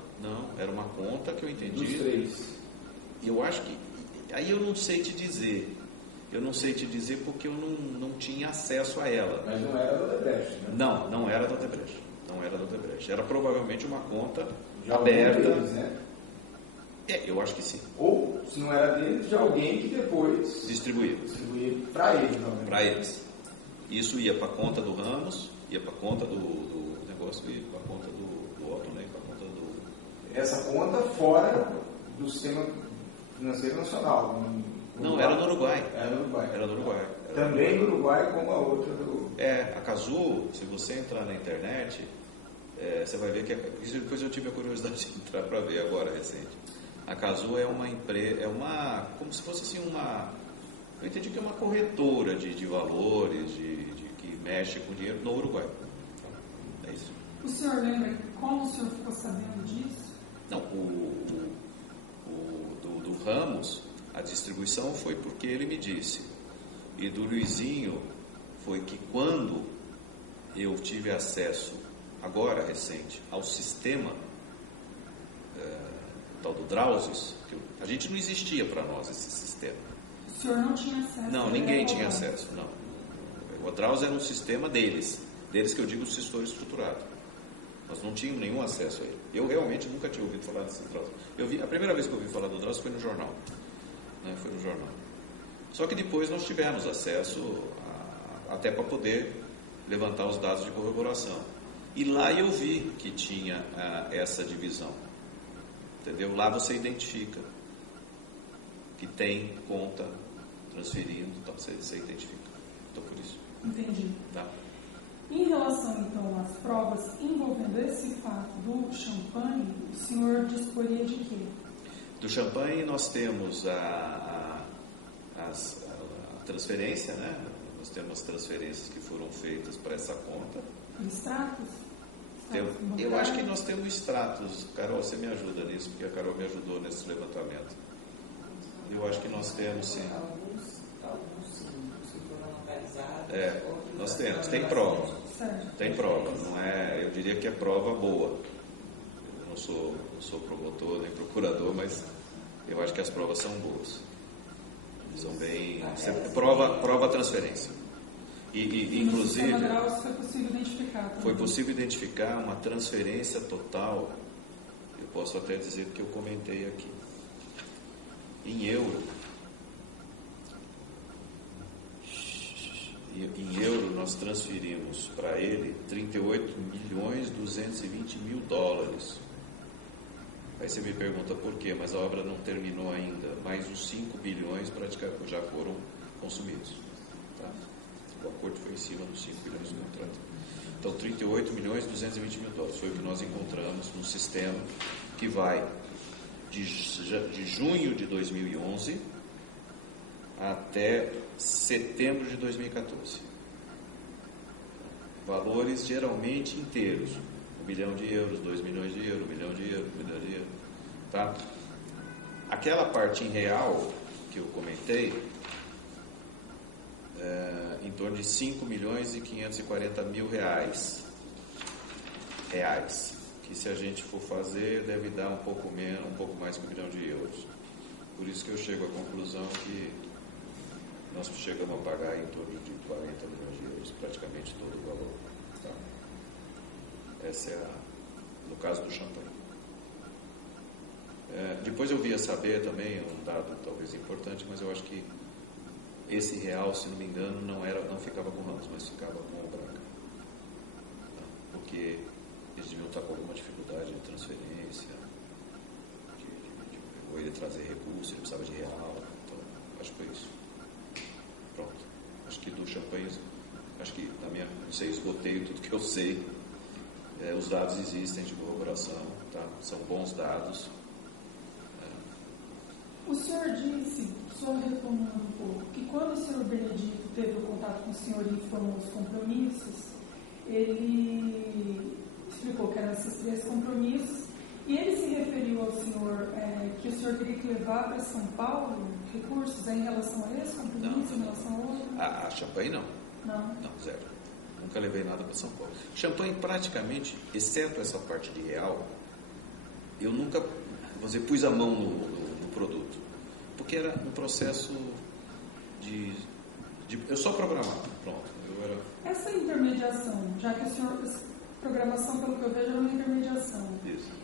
era uma conta que eu entendi. Dos três. Eu acho que... Aí eu não sei te dizer. Eu não sei te dizer porque eu não tinha acesso a ela. Mas não era da Odebrecht, né? Não era da Odebrecht. Não era da Odebrecht. Era provavelmente uma conta De aberta. algum deles, né? Eu acho que sim. Ou, se não era deles, de alguém que depois Distribuía para eles. Não, né? para eles. Isso ia para a conta do Ramos, ia para a conta do negócio e para a conta do Otto, né? Para a conta do... Essa conta fora do sistema financeiro nacional. Não, era no Uruguai. Era no Uruguai. Era no Uruguai. Também no Uruguai, como a outra do... A Casu, se você entrar na internet, você vai ver que... Depois eu tive a curiosidade de entrar para ver agora, recente. A Casu é uma empresa, como se fosse assim uma... Eu entendi que é uma corretora de valores, que mexe com dinheiro no Uruguai. É isso. O senhor lembra como o senhor ficou sabendo disso? Não, do Ramos, a distribuição foi porque ele me disse. E do Luizinho foi que quando eu tive acesso, agora recente, ao sistema tal do Drauzes, a gente não existia para nós esse sistema. O senhor não tinha acesso? Não, ninguém tinha acesso, não. O Drauzes era um sistema deles que eu digo o setor estruturado. Nós não tínhamos nenhum acesso a ele. Eu realmente nunca tinha ouvido falar desse Drauzes. A primeira vez que eu ouvi falar do Drauzes foi no jornal. Né? Foi no jornal. Só que depois nós tivemos acesso até para poder levantar os dados de corroboração. E lá eu vi que tinha essa divisão. Entendeu? Lá você identifica que tem conta transferindo, então você identifica. Então por isso. Entendi. Tá? Em relação, então, às provas envolvendo esse fato do champanhe, o senhor disporia de quê? Do champanhe nós temos a transferência, né? Nós temos as transferências que foram feitas para essa conta. Extratos? Eu acho que nós temos extratos. Carol, você me ajuda nisso, porque a Carol me ajudou nesse levantamento. Eu acho que nós temos, sim. Alguns que foram localizados. Nós temos. Tem prova. Certo. Tem prova. Não é, eu diria que é prova boa. Eu não sou promotor nem procurador, eu acho que as provas são boas. São bem... Prova a transferência. E inclusive... No Drauzes foi possível identificar. Também. Foi possível identificar uma transferência total, eu posso até dizer que eu comentei aqui. Em euro, nós transferimos para ele 38.220.000 dólares. Aí você me pergunta por quê, mas a obra não terminou ainda, mas os 5 bilhões praticamente já foram consumidos. Tá? O acordo foi em cima dos 5 bilhões do contrato. Então, 38.220.000 dólares foi o que nós encontramos no sistema que vai de junho de 2011 até setembro de 2014. Valores geralmente inteiros. 1 bilhão de euros, 2 milhões de euros, 1 milhão de euros, 1 milhão de euros. Tá? Aquela parte em real que eu comentei, em torno de 5 milhões e 540 mil reais, que se a gente for fazer deve dar um pouco mais que 1 bilhão de euros. Por isso que eu chego à conclusão que nós chegamos a pagar em torno de 40 milhões de euros, praticamente todo o valor. Tá? Essa é no caso do champanhe. Depois eu via saber também, um dado talvez importante, mas eu acho que esse real, se não me engano, não ficava com o Ramos, mas ficava com o Braga. Tá? Porque eles deviam estar com alguma dificuldade de transferência. para ele trazer recurso, ele precisava de real. Então, acho que foi isso. Pronto. Acho que do champanhe, acho que na minha, não sei, esgotei tudo que eu sei. Os dados existem de corroboração, tá? São bons dados. O senhor disse, só retomando um pouco, que quando o senhor Benedito teve o contato com o senhor e informou os compromissos, ele explicou que eram esses 3 compromissos, e ele se referiu ao senhor que o senhor teria que levar para São Paulo recursos em relação a esse compromisso, em relação a outro? A champanhe não. Não. Não, zero. Nunca levei nada para São Paulo. Champanhe, praticamente, exceto essa parte de real, eu nunca, vou dizer, pus a mão no produto, porque era um processo de eu só programava, pronto. Essa intermediação, já que o senhor, programação, pelo que eu vejo, era uma intermediação. Isso.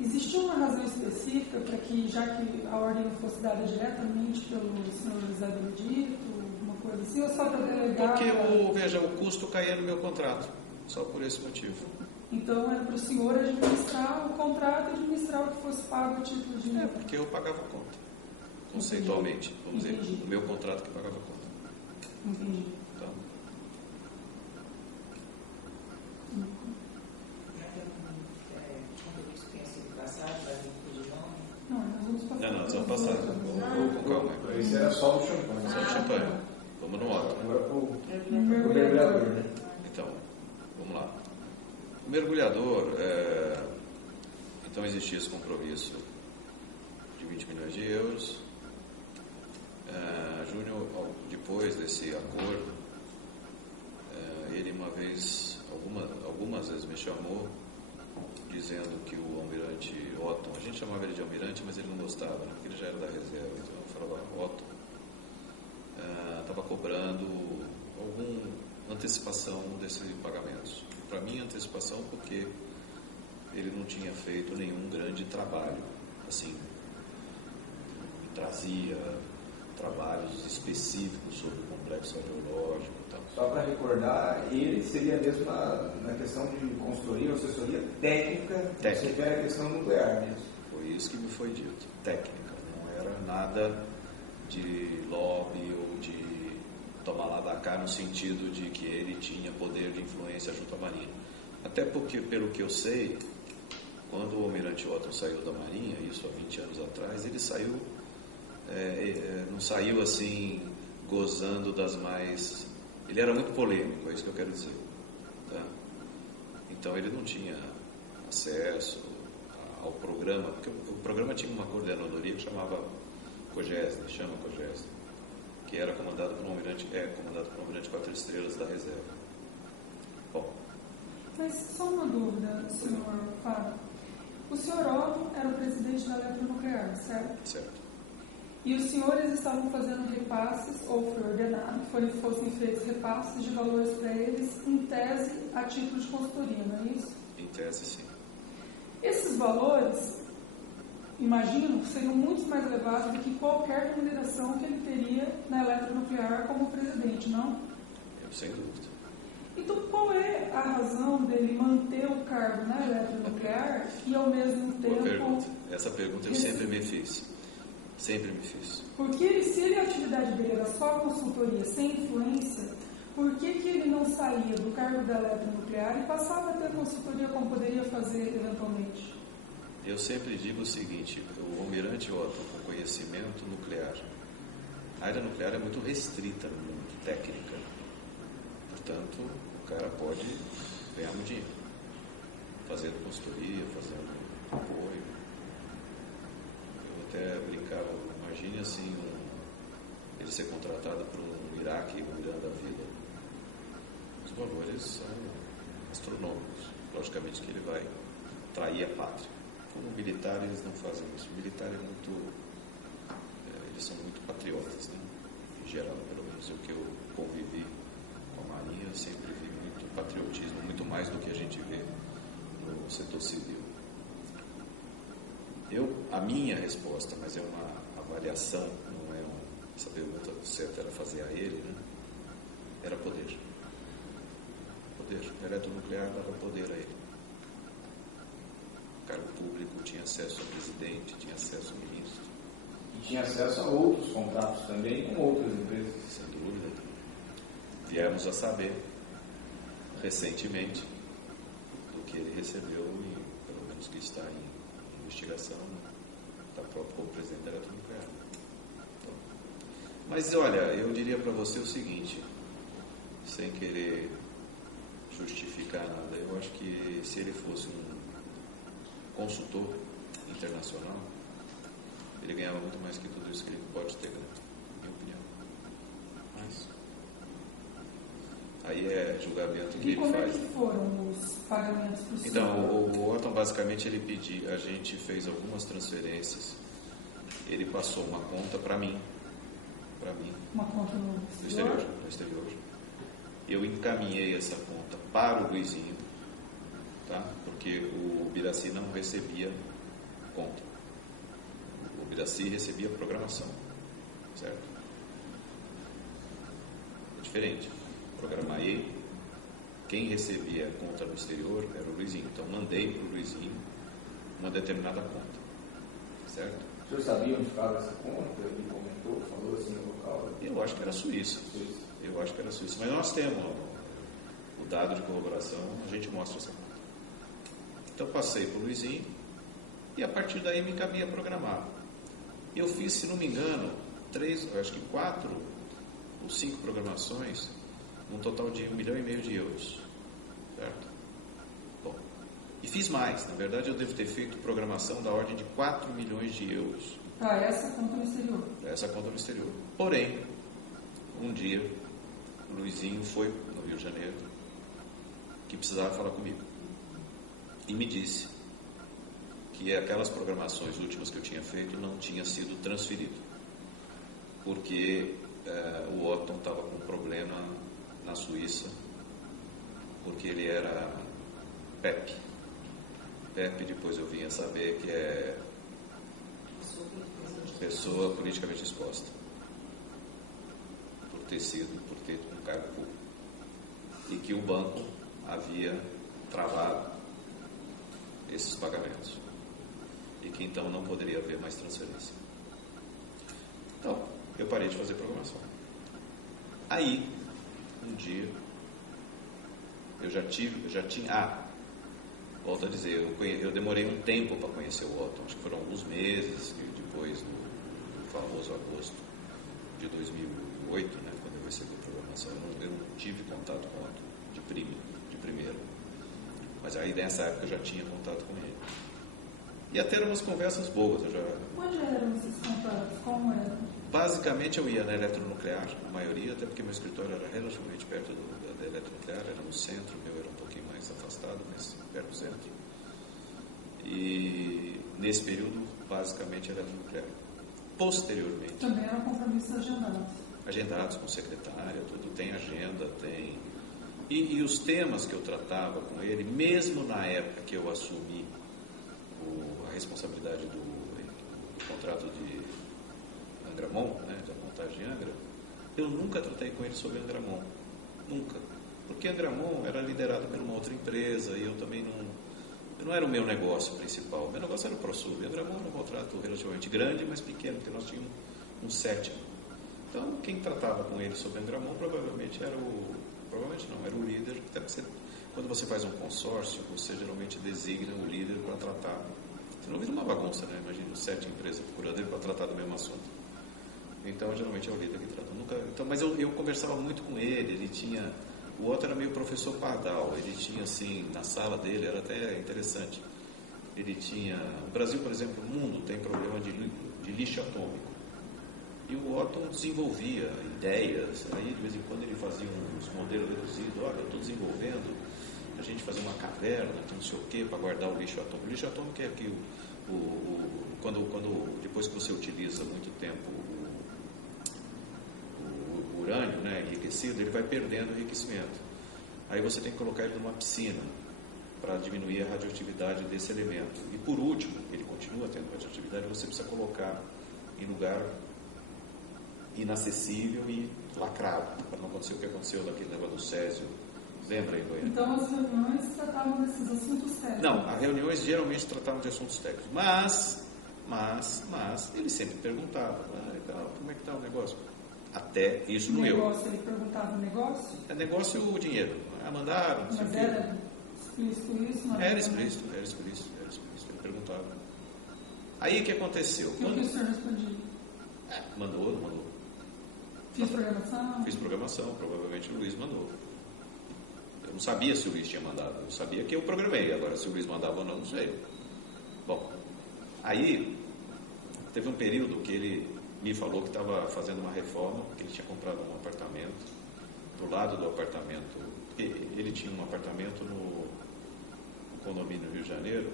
Existiu uma razão específica para que, já que a ordem não fosse dada diretamente pelo senhor José Benedito, alguma coisa assim, ou só para delegar? Porque, o custo caía no meu contrato, só por esse motivo. Então, era para o senhor administrar o contrato e administrar o que fosse pago a título de... porque eu pagava a conta, conceitualmente, vamos dizer, o meu contrato que pagava a conta. Entendi. Então, Não, nós vamos passar. Nós vamos passar. Vamos com calma. Esse era só o champanhe. Só o champanhe. Vamos no outro. Agora para o mergulhador, né? Então, vamos lá. O mergulhador, então existia esse compromisso de 20 milhões de euros. Júnior, depois desse acordo, ele uma vez, algumas vezes me chamou, dizendo que o almirante Otton, a gente chamava ele de almirante, mas ele não gostava, né, porque ele já era da reserva, então eu falava Otton, estava cobrando alguma antecipação desses pagamentos. Para mim, antecipação porque ele não tinha feito nenhum grande trabalho, assim, trazia trabalhos específicos sobre o complexo arqueológico e tal. Só para recordar, ele seria mesmo na questão de consultoria ou assessoria técnica, se refere à questão nuclear mesmo. Foi isso que me foi dito, técnica, não era nada de lobby ou de tomar lá da cá no sentido de que ele tinha poder de influência junto à Marinha. Até porque, pelo que eu sei, quando o almirante Otton saiu da Marinha, isso há 20 anos atrás, ele saiu, não saiu assim, gozando das mais... Ele era muito polêmico, é isso que eu quero dizer. Tá? Então ele não tinha acesso ao programa, porque o programa tinha uma coordenadoria que chamava COGESD, que era comandado por um almirante 4 estrelas da reserva. Bom. Mas só uma dúvida, senhor Fábio. O senhor Otton era o presidente da Eletronuclear, certo? Certo. E os senhores estavam fazendo repasses, ou foi ordenado que fossem feitos repasses de valores para eles, em tese, a título de consultoria, não é isso? Em tese, sim. Esses valores, imagino, seriam muito mais elevados do que qualquer remuneração que ele teria na Eletronuclear como presidente, não? Sem dúvida. Então, qual é a razão dele manter o cargo na Eletronuclear e, ao mesmo tempo... Boa pergunta. Essa pergunta eu sempre me fiz. Sempre me fiz. Porque se a atividade dele era só consultoria, sem influência, por que ele não saía do cargo da Eletronuclear e passava a ter consultoria como poderia fazer eventualmente? Eu sempre digo o seguinte, o almirante Otton, com conhecimento nuclear, a área nuclear é muito restrita no mundo, técnica. Portanto, o cara pode ganhar muito dinheiro, fazendo consultoria, fazendo apoio. Eu até brincava, imagine assim, ele ser contratado por um Iraque, um Irã da vida. Os valores são astronômicos. Logicamente que ele vai trair a pátria. Como militar, eles não fazem isso. O militar é muito... eles são muito patriotas, né? Em geral, pelo menos o que eu convivi com a Marinha, eu sempre vi muito patriotismo, muito mais do que a gente vê no setor civil. A minha resposta, mas é uma avaliação, não é essa pergunta certa era fazer a ele, né? Era poder. Poder. A eletronuclear dava poder a ele. cargo público, tinha acesso ao presidente, tinha acesso ao ministro. E tinha acesso a outros contratos também com outras empresas. Sem dúvida. Viemos a saber recentemente do que ele recebeu, e pelo menos que está em investigação da própria como presidente da Eletronuclear. Então, mas olha, eu diria para você o seguinte, sem querer justificar nada, eu acho que se ele fosse um consultor internacional, ele ganhava muito mais que tudo isso que ele pode ter ganho, na minha opinião. Mas aí é julgamento que ele faz. E como é que foram os pagamentos para o senhor? Então, o Otton basicamente ele pediu, a gente fez algumas transferências, ele passou uma conta para mim. Uma conta no exterior? No exterior. Eu encaminhei essa conta para o Luizinho, tá? Porque o Biraci não recebia conta. O Biraci recebia programação, certo? É diferente. Programei, quem recebia a conta no exterior era o Luizinho. Então, mandei para o Luizinho uma determinada conta, certo? O senhor sabia onde ficava essa conta? Ele comentou, falou assim no local? Eu acho que era Suíça. Eu acho que era Suíça. Mas nós temos o dado de corroboração, a gente mostra essa conta. Então, passei para o Luizinho e a partir daí me cabia programar. Eu fiz, se não me engano, 4 ou 5 programações, num total de 1,5 milhão de euros, certo? Bom, e fiz mais, na verdade eu devo ter feito programação da ordem de 4 milhões de euros. Para essa conta no exterior? Para essa conta no exterior. Porém, um dia, o Luizinho foi no Rio de Janeiro, que precisava falar comigo, e me disse que aquelas programações últimas que eu tinha feito não tinha sido transferido, porque o Otton estava com um problema na Suíça, porque ele era PEP. PEP, depois eu vim a saber que é pessoa politicamente exposta, por ter um cargo público, e que o banco havia travado esses pagamentos, e que então não poderia haver mais transferência. Então, eu parei de fazer programação. Aí, um dia, eu já tinha, volto a dizer, eu demorei um tempo para conhecer o Otton, acho que foram alguns meses, e depois, no famoso agosto de 2008, né, quando eu recebi a programação, eu não tive contato com o Otton de primeiro, mas aí nessa época eu já tinha contato com ele. E até eram umas conversas boas. Onde eram esses contatos? Como eram? Basicamente eu ia na Eletronuclear, a maioria, até porque meu escritório era relativamente perto da Eletronuclear, era no centro, o meu era um pouquinho mais afastado, mas perto do centro. E nesse período, basicamente, era Eletronuclear. Posteriormente... Também eram compromissos agendados. Agendados com secretária, tudo, tem agenda, tem... E os temas que eu tratava com ele, mesmo na época que eu assumi a responsabilidade do contrato de Angramon, né, da montagem Angra, eu nunca tratei com ele sobre Angramon, nunca, porque Angramon era liderado por uma outra empresa e eu também não era o meu negócio principal, o meu negócio era o ProSub. Angramon era um contrato relativamente grande, mas pequeno, porque nós tínhamos um sétimo. Então, quem tratava com ele sobre Angramon provavelmente era o líder. Até quando você faz um consórcio, você geralmente designa o líder para tratar. Você não vira uma bagunça, né? Imagina 7 empresas procurando ele para tratar do mesmo assunto. Então, geralmente é o líder que trata. Mas eu conversava muito com ele. O outro era meio professor Pardal. Ele tinha, assim, na sala dele, era até interessante. O Brasil, por exemplo, o mundo tem problema de lixo atômico. E o Otton desenvolvia ideias, aí de vez em quando ele fazia uns modelos reduzidos. Olha, eu estou desenvolvendo a gente fazer uma caverna, não sei o quê, para guardar o lixo atômico. O lixo atômico é que depois que você utiliza muito tempo o urânio, né, enriquecido, ele vai perdendo enriquecimento. Aí você tem que colocar ele numa piscina para diminuir a radioatividade desse elemento. E por último, ele continua tendo radioatividade, você precisa colocar em lugar inacessível e lacrado, para não acontecer o que aconteceu naquele negócio do Césio Lembra em Goiânia? Então as reuniões tratavam desses assuntos técnicos? Não, as reuniões geralmente tratavam de assuntos técnicos, mas ele sempre perguntava, como é que está o negócio? Até isso no negócio, ele perguntava o negócio? É negócio o dinheiro. Mandaram, não sei o quê. Mas era explícito isso? Era explícito, ele perguntava. Aí o que aconteceu? O que o senhor respondia? Mandou. Fiz programação? Fiz programação, provavelmente o Luiz mandou. Eu não sabia se o Luiz tinha mandado, eu sabia que eu programei, agora se o Luiz mandava ou não sei. Bom, aí teve um período que ele me falou que estava fazendo uma reforma, que ele tinha comprado um apartamento, do lado do apartamento, ele tinha um apartamento no condomínio no Rio de Janeiro,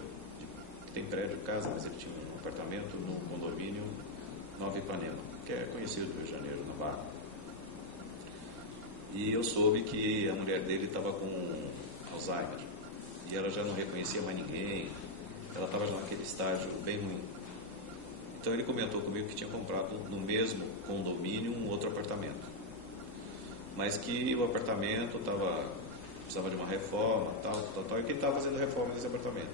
tem prédio de casa, mas ele tinha um apartamento no condomínio Nova Ipanema, que é conhecido do Rio de Janeiro, na Barra. E eu soube que a mulher dele estava com Alzheimer, e ela já não reconhecia mais ninguém, ela estava naquele estágio bem ruim. Então ele comentou comigo que tinha comprado no mesmo condomínio um outro apartamento, mas que o apartamento precisava de uma reforma, tal, e que ele estava fazendo reforma nesse apartamento.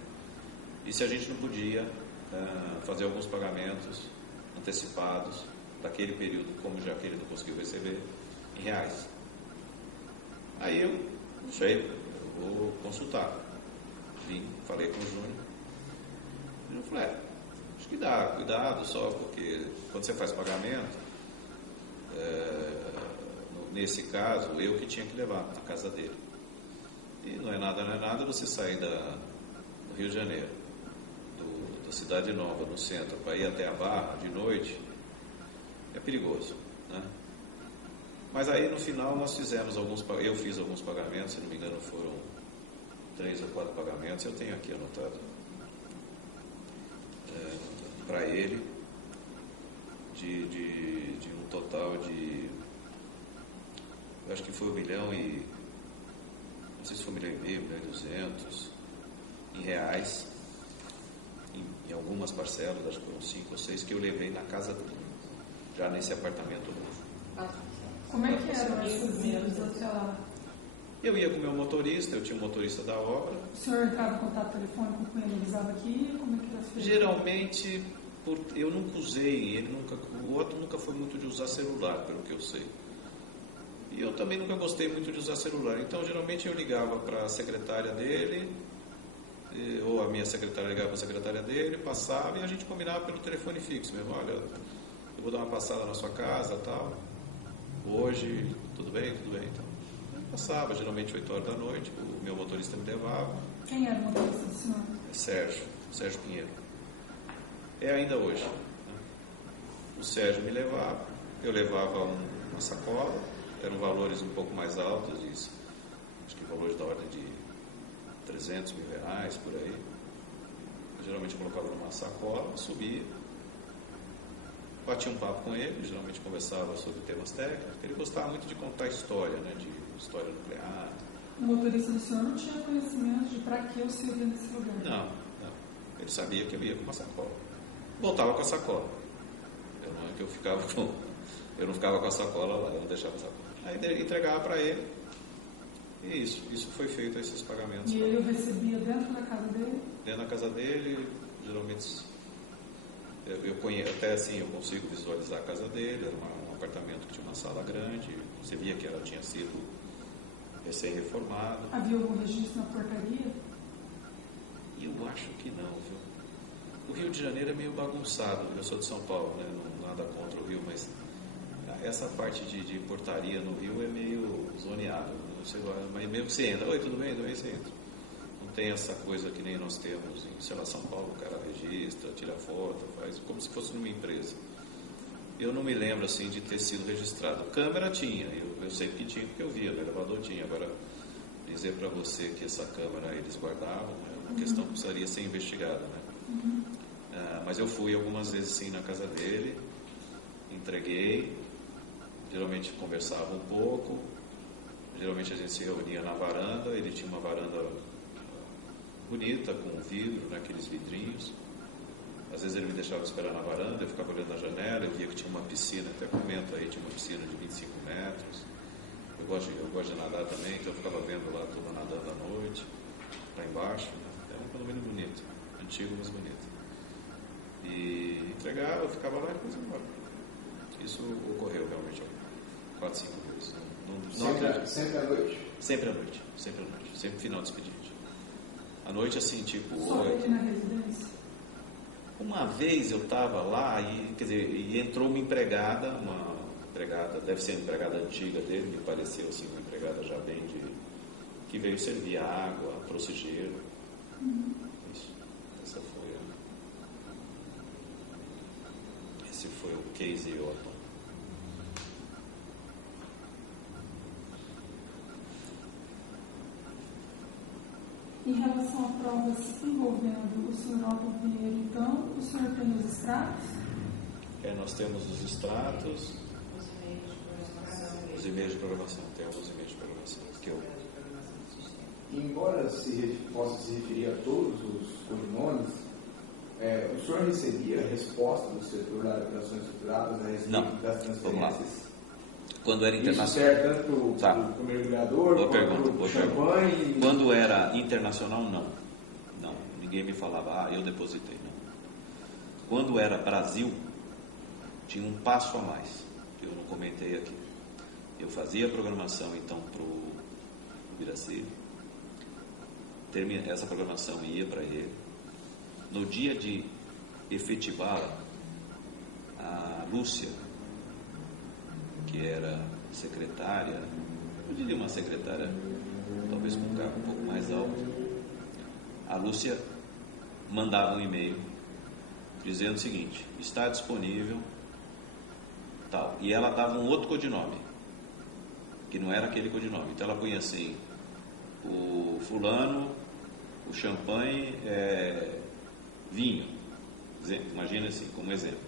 E se a gente não podia fazer alguns pagamentos antecipados daquele período, como já que ele não conseguiu receber, em reais. Aí eu, não sei, eu vou consultar. Vim, falei com o Júnior, e eu falei, acho que dá, cuidado só, porque quando você faz pagamento, nesse caso, eu que tinha que levar na casa dele. E não é nada você sair do Rio de Janeiro, da Cidade Nova, no centro, para ir até a Barra de noite, é perigoso, né? Mas aí no final nós fizemos eu fiz alguns pagamentos, se não me engano foram 3 ou 4 pagamentos, eu tenho aqui anotado. Para ele de um total de, eu acho que foi 1 milhão e não sei se foi 1,5 milhão, 1,2 em reais, em algumas parcelas, acho que foram 5 ou 6 que eu levei na casa dele, já nesse apartamento novo. Como é que eram esses idas até lá? Eu ia com o meu motorista, eu tinha um motorista da obra. O senhor entrava em contato telefônico com ele, avisava aqui? Como é que era feito? Geralmente, eu nunca usei, o outro nunca foi muito de usar celular, pelo que eu sei. E eu também nunca gostei muito de usar celular. Então, geralmente eu ligava para a secretária dele, ou a minha secretária ligava para a secretária dele, passava e a gente combinava pelo telefone fixo mesmo. Olha, eu vou dar uma passada na sua casa, tal. Hoje, tudo bem? Então, eu passava, geralmente 8 horas da noite, o meu motorista me levava. Quem era o motorista do senhor? Sérgio Pinheiro. É ainda hoje. Né? O Sérgio me levava, eu levava uma sacola, eram valores um pouco mais altos, acho que valores da ordem de 300 mil reais, por aí. Eu geralmente colocava numa sacola, subia, batia um papo com ele, geralmente conversava sobre temas técnicos. Ele gostava muito de contar história, né, de história nuclear. O motorista do senhor não tinha conhecimento de para que o senhor ia nesse lugar? Não. Ele sabia que eu ia com uma sacola. Voltava com a sacola. Eu não ficava com a sacola lá, eu não deixava a sacola. Aí entregava para ele. E isso foi feito, esses pagamentos. E ele recebia dentro da casa dele? Dentro da casa dele, geralmente, eu conheço, até assim eu consigo visualizar a casa dele. Era um apartamento que tinha uma sala grande, você via que ela tinha sido recém-reformada. Havia algum registro na portaria? Eu acho que não, viu? O Rio de Janeiro é meio bagunçado, eu sou de São Paulo, né? Não nada contra o Rio, mas essa parte de portaria no Rio é meio zoneado. Mas mesmo que você entra, oi, tudo bem, você entra. Não tem essa coisa que nem nós temos em, sei lá, São Paulo, o cara registra, tira foto, faz como se fosse numa empresa. Eu não me lembro assim de ter sido registrado. Câmera tinha, eu sei que tinha porque eu via, no elevador tinha. Agora, dizer para você que essa câmera eles guardavam é uma questão que precisaria ser investigada, né? Mas eu fui algumas vezes sim na casa dele, entreguei, geralmente conversava um pouco, geralmente a gente se reunia na varanda, ele tinha uma varanda bonita, com vidro, né, aqueles vidrinhos. Às vezes ele me deixava esperar na varanda, eu ficava olhando na janela, eu via que tinha uma piscina, até comento aí, tinha uma piscina de 25 metros. Eu gosto de nadar também, então eu ficava vendo lá a turma nadando à noite, lá embaixo, né? É um condomínio bonito, antigo, mas bonito. E entregava, eu ficava lá e depois ia embora. Isso ocorreu realmente 4, 5 vezes. Sempre à noite? Sempre à noite, sempre final de expediente. À noite, assim, tipo... Só aqui na residência? Uma vez eu estava lá e entrou uma empregada, deve ser uma empregada antiga dele, me pareceu assim, uma empregada já bem que veio servir a água, trouxe gelo. Isso. Esse foi o case Otton. Em relação a provas envolvendo o senhor Otton Pinheiro, então, o senhor tem os extratos? Nós temos os extratos, os e-mails de programação, temos os e-mails de programação. Embora possa se referir a todos os codinomes, o senhor recebia a resposta do setor das operações estruturadas a respeito das transferências? Quando era internacional. Isso serve tanto para o mergulhador quanto para o champanhe? Quando era internacional, não. Ninguém me falava, eu depositei. Não. Quando era Brasil, tinha um passo a mais, que eu não comentei aqui. Eu fazia a programação, então, para o Ibiraci. Essa programação ia para ele. No dia de efetivá-la, a Lúcia, que era secretária, eu diria uma secretária, talvez com um cargo um pouco mais alto, a Lúcia mandava um e-mail dizendo o seguinte: está disponível, tal, e ela dava um outro codinome, que não era aquele codinome, então ela punha assim, o fulano, o champanhe, vinho, imagina assim, como exemplo,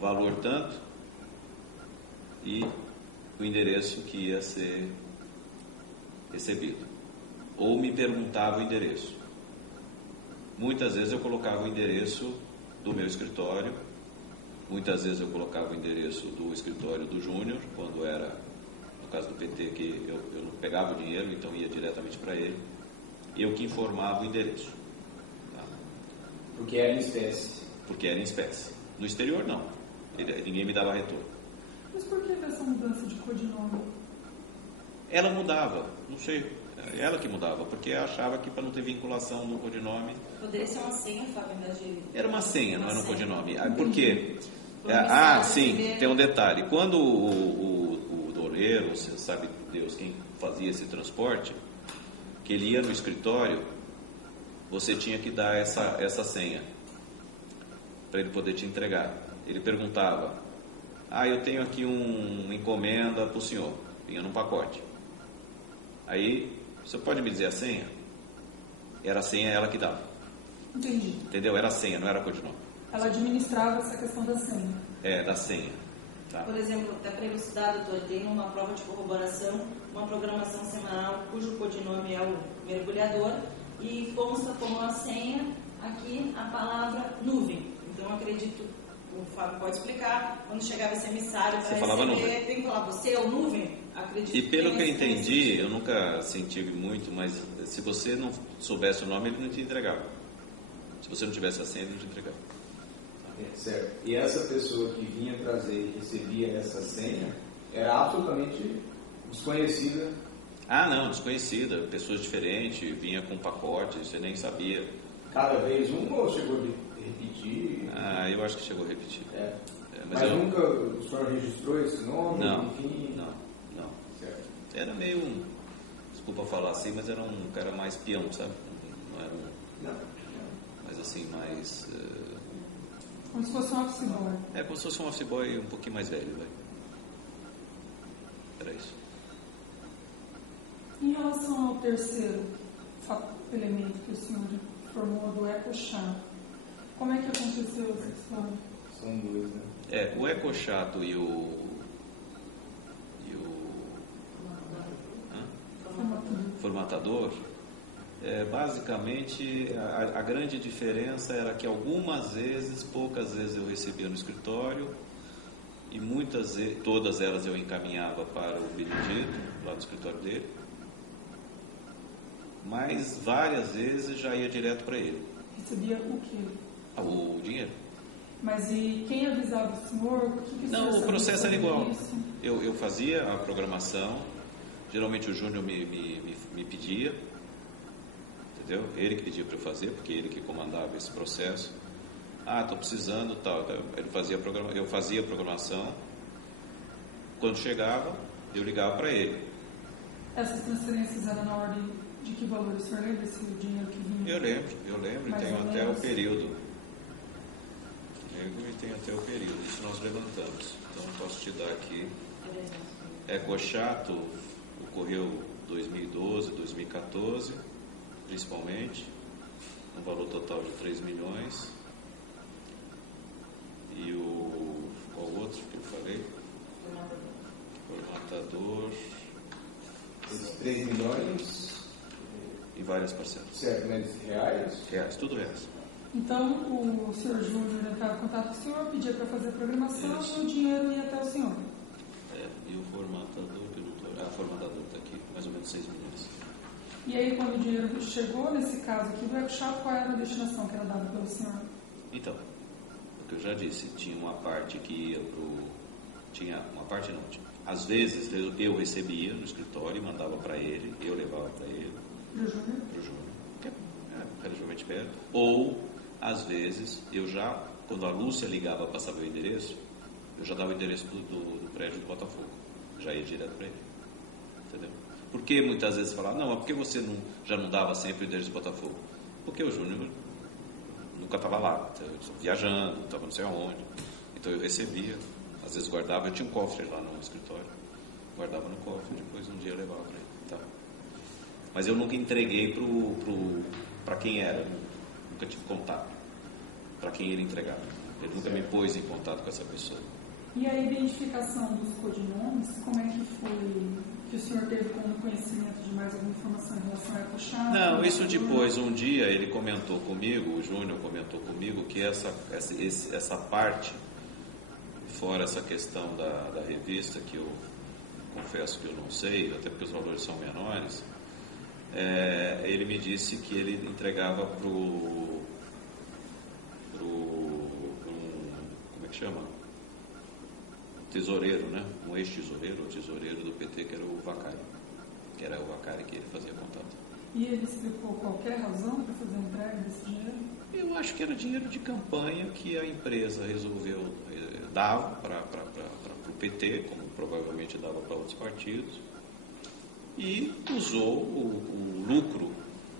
valor tanto, e o endereço que ia ser recebido. Ou me perguntava o endereço. Muitas vezes eu colocava o endereço do meu escritório, muitas vezes eu colocava o endereço do escritório do Júnior, quando era, no caso do PT, que eu não pegava o dinheiro, então ia diretamente para ele, eu que informava o endereço. Tá? Porque era em espécie. Porque era em espécie. No exterior, não. Ninguém me dava retorno. Mas por que essa mudança de codinome? Ela mudava, não sei, ela que mudava, porque achava que para não ter vinculação no codinome... Poderia ser uma senha, Fábio, de... Era uma senha, não era um codinome. Por quê? Sim, tem um detalhe. Quando o doleiro, você sabe Deus quem fazia esse transporte, que ele ia no escritório, você tinha que dar essa senha para ele poder te entregar. Ele perguntava: eu tenho aqui uma encomenda para o senhor, vinha num pacote. Aí, você pode me dizer a senha? Era a senha ela que dava. Entendi. Entendeu? Era a senha, não era codinome. Ela administrava essa questão da senha. Da senha. Tá. Por exemplo, até para elucidar, doutor, tem uma prova de corroboração, uma programação semanal cujo codinome é o mergulhador e consta como a senha aqui a palavra nuvem. Então, acredito, o Fábio pode explicar, quando chegava esse emissário para receber, tem que falar, você é o nuvem? Acredito. E pelo que eu entendi, eu nunca senti muito, mas se você não soubesse o nome, ele não te entregava. Se você não tivesse a senha, ele não te entregava. Certo. E essa pessoa que vinha trazer e recebia essa senha era absolutamente desconhecida? Não, desconhecida. Pessoas diferentes, vinha com pacote, você nem sabia. Cada vez ou chegou a repetir? Eu acho que chegou a repetir. Mas nunca o senhor registrou esse nome? Não, enfim? não. Certo. Era meio desculpa falar assim, mas era um cara mais peão, sabe? Não era Não. Mas assim, mais... Como se fosse um office boy. Como se fosse um office boy um pouquinho mais velho, vai. Era isso. Em relação ao terceiro elemento que o senhor formou do ecochato, como é que aconteceu essa história? São dois, né? O ecochato e o formatador, basicamente a grande diferença era que algumas vezes, poucas vezes eu recebia no escritório e todas elas eu encaminhava para o Benedito, lá no escritório dele, mas várias vezes já ia direto para ele. Recebia o quê? O dinheiro. Mas e quem avisava o senhor? O que o Não, senhor o processo era igual. isso? Eu fazia a programação, geralmente o Júnior me pedia, entendeu? Ele que pedia para eu fazer, porque ele que comandava esse processo. Estou precisando, tal. Ele eu fazia a programação. Quando chegava, eu ligava para ele. Essas transferências eram na ordem de que valor? O senhor lembra se o dinheiro que vinha? Eu lembro, e tenho até o período. E tem até o período, isso nós levantamos. Então posso te dar aqui. Ecochato ocorreu 2012, 2014, principalmente, um valor total de 3 milhões. E qual outro que eu falei? Formatador. Esses 3 milhões. E várias parcelas. Certo, mas reais? Reais, tudo reais. Então, o senhor Júnior entrava em contato com o senhor, pedia para fazer a programação e o dinheiro ia até o senhor. E o formatador, formatador está aqui, mais ou menos 6 milhões. E aí, quando o dinheiro chegou, nesse caso aqui, do EcoChato, qual era a destinação que era dada pelo senhor? Então, o que eu já disse, tinha uma parte que ia tinha uma parte não, às vezes eu recebia no escritório e mandava para ele, eu levava para ele. Para o Júnior? Para o Júnior, que é relativamente perto. Ou, às vezes, quando a Lúcia ligava para saber o endereço, eu já dava o endereço do prédio do Botafogo. Já ia direto para ele. Entendeu? Porque muitas vezes falava, não, mas por que você já não dava sempre o endereço do Botafogo? Porque o Júnior nunca estava lá, viajando, estava não sei aonde. Então eu recebia, às vezes guardava, eu tinha um cofre lá no escritório, guardava no cofre, depois um dia eu levava para ele. Tá. Mas eu nunca entreguei para quem era, nunca tive contato para quem ele entregava. Ele nunca me pôs em contato com essa pessoa. E a identificação dos codinomes, como é que foi? Que o senhor teve como conhecimento de mais alguma informação em relação a EcoChato? Não, isso depois, um dia ele comentou comigo, o Júnior comentou comigo que essa parte, fora essa questão da revista, que eu confesso que eu não sei, até porque os valores são menores, ele me disse que ele entregava como é que chama? Tesoureiro, né? Um ex-tesoureiro, ou tesoureiro do PT, que era o Vacari. Que era o Vacari que ele fazia contato. E ele explicou qualquer razão para fazer a entrega desse dinheiro? Eu acho que era dinheiro de campanha que a empresa resolveu dar para o PT, como provavelmente dava para outros partidos, e usou o lucro,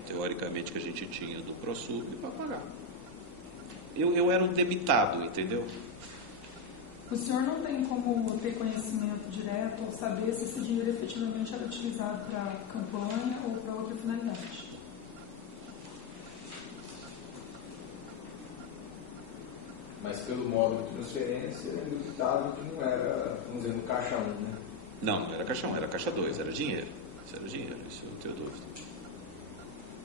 teoricamente, que a gente tinha do ProSub para pagar. Eu era um debitado, entendeu? O senhor não tem como ter conhecimento direto ou saber se esse dinheiro efetivamente era utilizado para campanha ou para outra finalidade? Mas pelo modo de transferência, é indubtável que não era, vamos dizer, no caixa 1, né? Não era caixa 1, era caixa 2, era dinheiro. Isso era dinheiro, isso eu não tenho dúvida.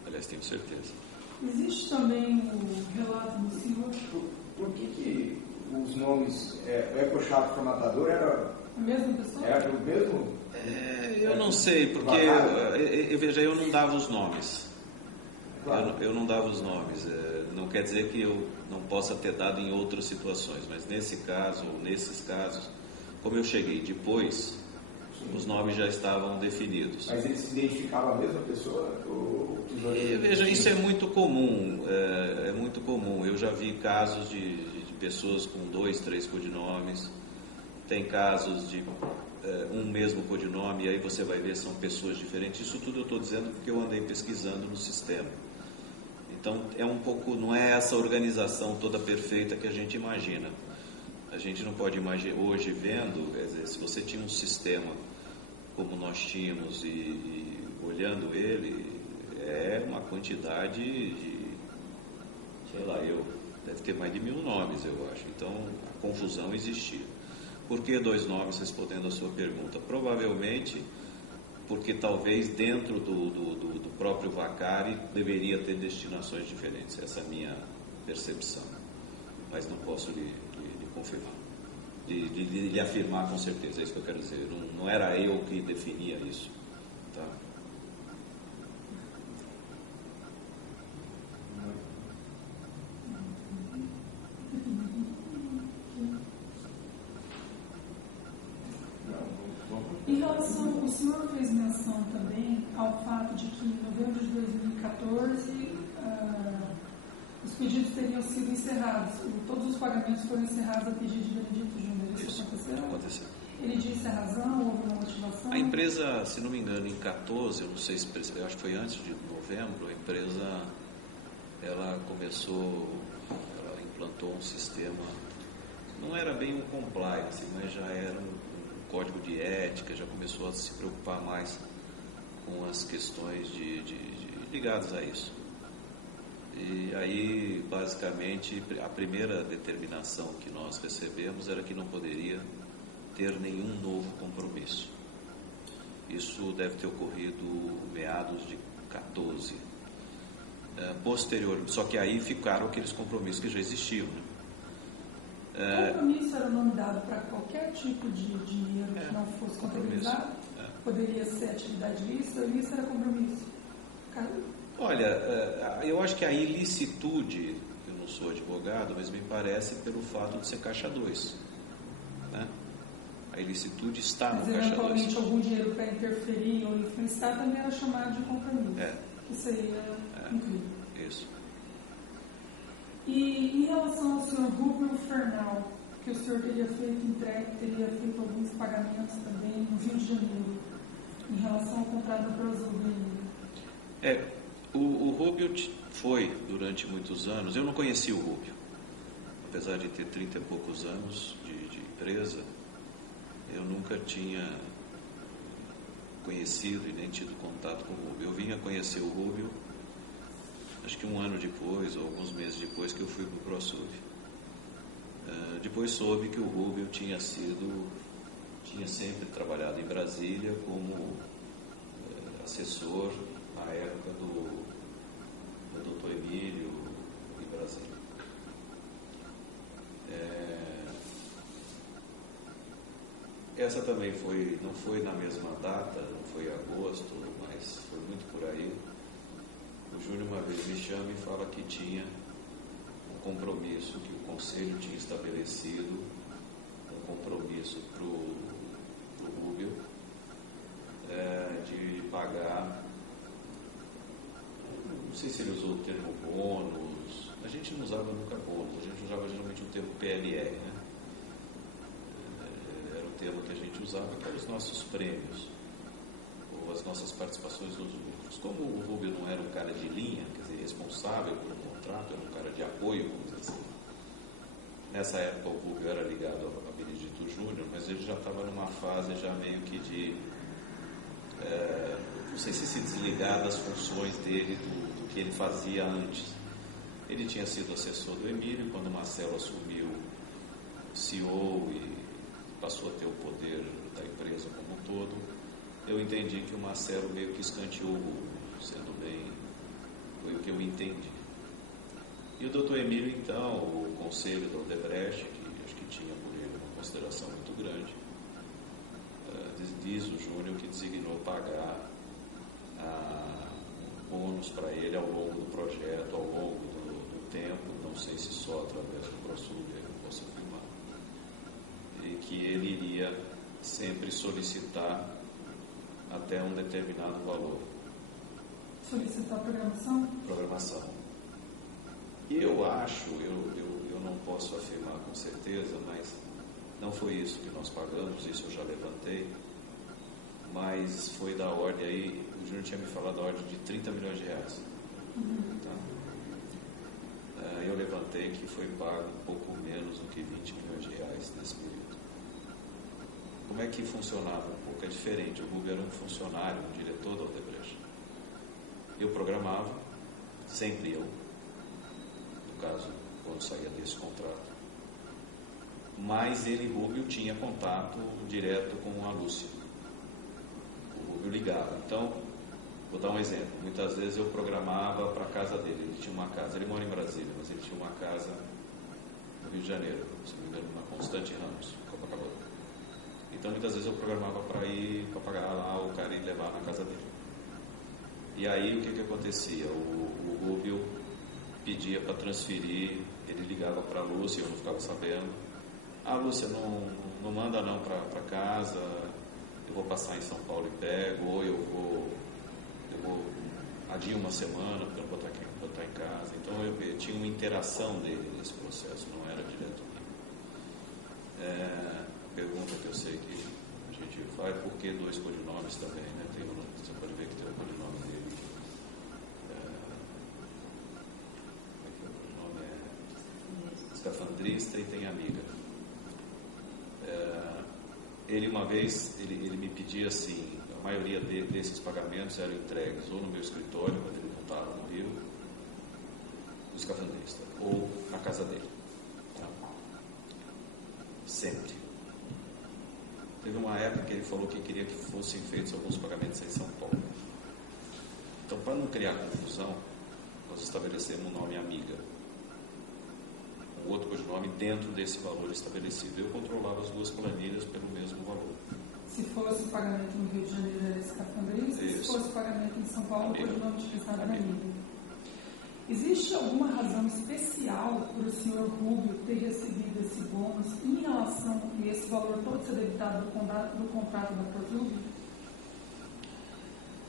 Aliás, tenho certeza. Existe também o relato do senhor? Por que os nomes, EcoChato formatador era A mesma pessoa? Era o mesmo? Eu não sei, porque eu não dava os nomes. Claro. Eu não dava os nomes. Não quer dizer que eu não possa ter dado em outras situações, mas nesse caso, ou nesses casos, como eu cheguei depois, os nomes já estavam definidos. Mas ele se identificava a mesma pessoa? Veja, isso é muito comum. É muito comum. Eu já vi casos de pessoas com 2, 3 codinomes. Tem casos de um mesmo codinome, e aí você vai ver são pessoas diferentes. Isso tudo eu estou dizendo porque eu andei pesquisando no sistema. Então, não é essa organização toda perfeita que a gente imagina. A gente não pode imaginar, hoje vendo, quer dizer, se você tinha um sistema como nós tínhamos e olhando ele, é uma quantidade de, sei lá, deve ter mais de 1000 nomes, eu acho. Então, a confusão existia. Por que 2 nomes, respondendo a sua pergunta? Provavelmente porque talvez dentro do próprio Vacari deveria ter destinações diferentes. Essa é a minha percepção, mas não posso lhe confirmar. de afirmar com certeza, é isso que eu quero dizer. Não era eu que definia isso. Tá? Em relação, o senhor fez menção também ao fato de que em novembro de 2014 os pedidos teriam sido encerrados, todos os pagamentos foram encerrados a pedido de Benedito Júnior. Isso aconteceu? Aconteceu. Ele disse a razão, houve uma motivação? A empresa, se não me engano, em 14, eu não sei se eu acho que foi antes de novembro, a empresa ela implantou um sistema, não era bem um compliance, mas já era um código de ética, já começou a se preocupar mais com as questões ligadas a isso. E aí, basicamente, a primeira determinação que nós recebemos era que não poderia ter nenhum novo compromisso. Isso deve ter ocorrido meados de 14. Posterior, só que aí ficaram aqueles compromissos que já existiam, né? Compromisso era o nome dado para qualquer tipo de dinheiro que não fosse contabilizado? Poderia ser atividade lícita, ou isso era compromisso? Olha, eu acho que a ilicitude, eu não sou advogado, mas me parece pelo fato de ser caixa 2, né? A ilicitude está no caixa 2. Mas eventualmente algum dinheiro para interferir ou influenciar também era chamado de compromisso. Que seria incrível. Isso. E em relação ao senhor Rubio Fernal, que o senhor teria feito alguns pagamentos também no Rio de Janeiro, em relação ao contrato da Prosul. O Rubio foi durante muitos anos, eu não conheci o Rubio, apesar de ter 30 e poucos anos de empresa, eu nunca tinha conhecido e nem tido contato com o Rubio. Eu vim a conhecer o Rubio acho que um ano depois, ou alguns meses depois que eu fui para o ProSub. Depois soube que o Rubio tinha sempre trabalhado em Brasília como assessor na época do Dr. Emílio em Brasília. Essa também não foi na mesma data, não foi em agosto, mas foi muito por aí. O Júnior uma vez me chama e fala que tinha um compromisso, que o Conselho tinha estabelecido, um compromisso para o Rubio de pagar, não sei se ele usou o termo bônus, a gente não usava nunca bônus, a gente usava geralmente o termo PLR, né? Era o termo que a gente usava, que eram os nossos prêmios, ou as nossas participações nos lucros. Como o Rubio não era um cara de linha, quer dizer, responsável por um contrato, era um cara de apoio, vamos dizer assim. Nessa época o Rubio era ligado a Benedito Júnior, mas ele já estava numa fase já meio que de, não sei se desligar das funções dele, do que ele fazia antes. Ele tinha sido assessor do Emílio, quando o Marcelo assumiu CEO e passou a ter o poder da empresa como um todo, eu entendi que o Marcelo meio que escanteou o Rubio, sendo bem, foi o que eu entendi. E o Dr. Emílio, então, o conselho da Odebrecht, que acho que tinha por ele uma consideração muito grande, diz o Júnior que designou pagar um bônus para ele ao longo do projeto, ao longo do tempo, não sei se só através do ProSub, eu posso afirmar, e que ele iria sempre solicitar até um determinado valor. Solicitar programação? Programação. E eu acho, eu não posso afirmar com certeza, mas não foi isso que nós pagamos, isso eu já levantei, mas foi da ordem aí, o Júnior tinha me falado da ordem de 30 milhões de reais. Tá? Eu levantei que foi pago um pouco menos do que 20 milhões de reais nesse período. Como é que funcionava? Um pouco é diferente. O Rubio era um funcionário, um diretor da Odebrecht. Eu programava, sempre eu, no caso, quando saía desse contrato. Mas ele, Rubio, tinha contato direto com a Lúcia. O Rubio ligava. Então, vou dar um exemplo. Muitas vezes eu programava para a casa dele. Ele tinha uma casa, ele mora em Brasília, mas ele tinha uma casa no Rio de Janeiro, se não me engano, na Constante Ramos, acabou. Então muitas vezes eu programava para ir, para pagar lá o cara e levar na casa dele. E aí o que acontecia? O Rubio pedia para transferir, ele ligava para a Lúcia, eu não ficava sabendo. Lúcia, não manda não para casa, eu vou passar em São Paulo e pego, ou eu vou adio uma semana para botar em casa. Então eu tinha uma interação dele nesse processo, não era direto comigo. Pergunta que eu sei que a gente faz, por que 2 codinomes também, né? Você pode ver que tem o codinome dele. O codinome é Escafandrista e tem amiga. Ele uma vez, ele me pedia assim, a maioria desses pagamentos eram entregues ou no meu escritório, quando ele não estava no Rio, do escafandrista, ou na casa dele. Tá? Sempre. Teve uma época que ele falou que queria que fossem feitos alguns pagamentos em São Paulo. Então, para não criar confusão, nós estabelecemos um nome amiga. Um outro codinome dentro desse valor estabelecido. Eu controlava as 2 planilhas pelo mesmo valor. Se fosse o pagamento no Rio de Janeiro, era escafandrista, se fosse o pagamento em São Paulo, o codinome utilizado era amiga. Existe alguma razão especial por o senhor Rubio ter recebido esse bônus em relação a esse valor todo ser debitado do contrato da Prosub?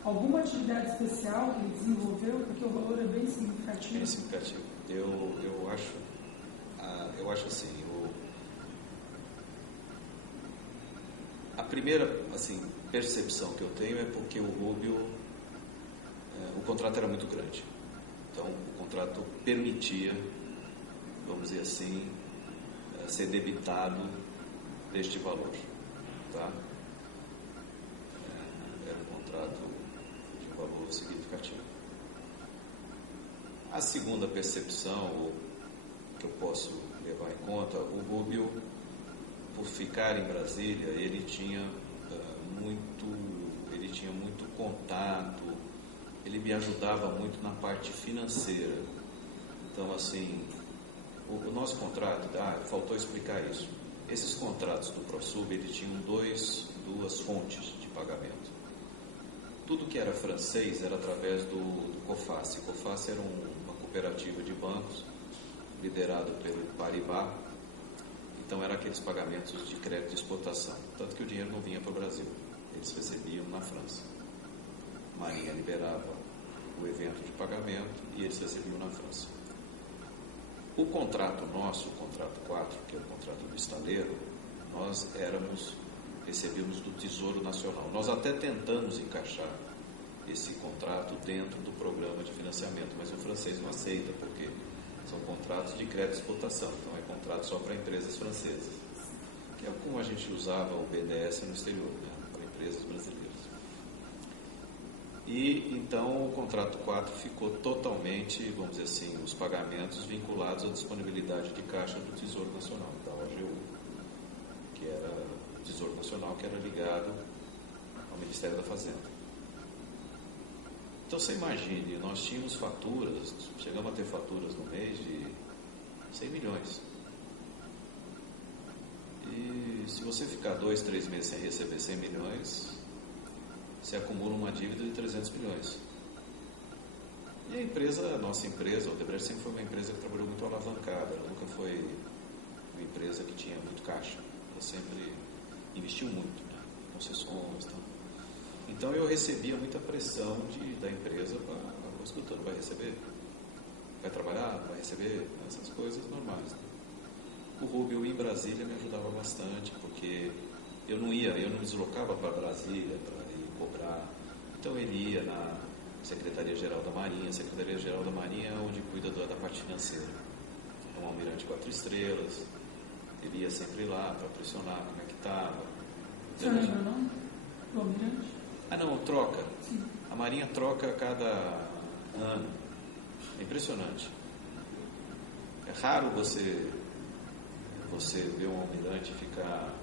Alguma atividade especial que ele desenvolveu? Porque o valor é bem significativo. Bem significativo. Eu acho assim, a primeira percepção que eu tenho é porque o Rubio, o contrato era muito grande. Então, o contrato permitia, vamos dizer assim, ser debitado deste valor. Tá? Era um contrato de valor significativo. A segunda percepção que eu posso levar em conta, o Rubio, por ficar em Brasília, ele tinha muito contato, ele me ajudava muito na parte financeira. Então, assim, o nosso contrato, faltou explicar isso. Esses contratos do ProSub, eles tinham duas fontes de pagamento. Tudo que era francês era através do COFACE. COFACE era uma cooperativa de bancos, liderado pelo Paribas. Então, eram aqueles pagamentos de crédito de exportação. Tanto que o dinheiro não vinha para o Brasil. Eles recebiam na França. A Marinha liberava o evento de pagamento e eles recebiam na França. O contrato nosso, o contrato 4, que é o contrato do estaleiro, nós recebíamos do Tesouro Nacional. Nós até tentamos encaixar esse contrato dentro do programa de financiamento, mas o francês não aceita, porque são contratos de crédito de exportação, então é contrato só para empresas francesas, que é como a gente usava o BNDES no exterior, né, para empresas brasileiras. E então o contrato 4 ficou totalmente, vamos dizer assim, os pagamentos vinculados à disponibilidade de caixa do Tesouro Nacional, da OGU, que era o Tesouro Nacional, que era ligado ao Ministério da Fazenda. Então você imagine, nós tínhamos faturas, chegamos a ter faturas no mês de 100 milhões. E se você ficar 2, 3 meses sem receber 100 milhões, você acumula uma dívida de 300 milhões. E a nossa empresa, a Odebrecht, sempre foi uma empresa que trabalhou muito alavancada, ela nunca foi uma empresa que tinha muito caixa, ela sempre investiu muito, né? Concessões, tal. Então eu recebia muita pressão da empresa, escutando, vai receber? Vai trabalhar? Vai receber? Essas coisas normais. Né? O Rubio em Brasília me ajudava bastante, porque eu não me deslocava para Brasília para ir cobrar. Então ele ia na Secretaria-Geral da Marinha. A Secretaria-Geral da Marinha é onde cuida da parte financeira. É um almirante 4 estrelas. Ele ia sempre lá para pressionar como é que estava. Você lembra o nome do almirante? Não, troca. Sim. A Marinha troca a cada ano. É impressionante. É raro você ver um almirante ficar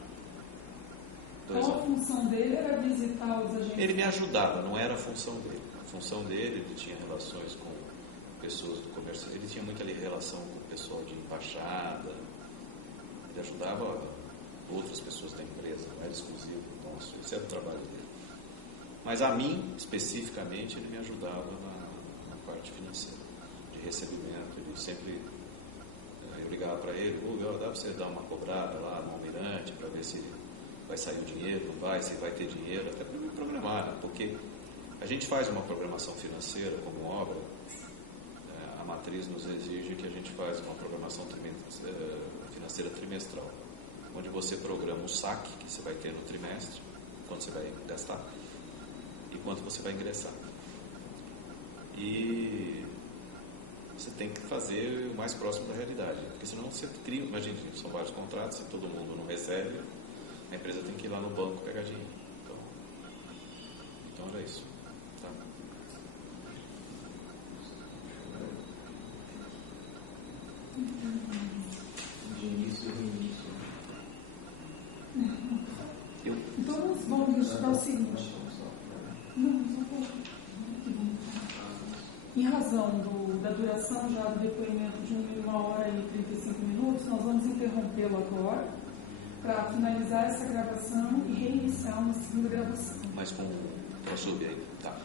2 anos. Qual a função dele era visitar os agentes? Ele me ajudava, não era a função dele. A função dele, ele tinha relações com pessoas do comércio, ele tinha muita relação com o pessoal de embaixada, ele ajudava outras pessoas da empresa, não era exclusivo nosso, esse era o trabalho dele. Mas a mim, especificamente, ele me ajudava na parte financeira, de recebimento. Ele sempre, eu ligava para ele, dá para você dar uma cobrada lá no Almirante para ver se vai sair o dinheiro, não vai, se vai ter dinheiro, até para me programar, né? Porque a gente faz uma programação financeira como obra, a matriz nos exige que a gente faz uma programação financeira trimestral, onde você programa o saque que você vai ter no trimestre, quanto você vai gastar e quanto você vai ingressar. E você tem que fazer o mais próximo da realidade, porque senão você cria, imagina, são vários contratos, se todo mundo não recebe, a empresa tem que ir lá no banco pegar dinheiro. Então era isso. Tá? De início e reinício. Então nós vamos para o seguinte. Em razão da duração já do depoimento de 1h e 35 minutos, nós vamos interrompê-lo agora para finalizar essa gravação e reiniciar uma segunda gravação. Mas com o subir aí, tá?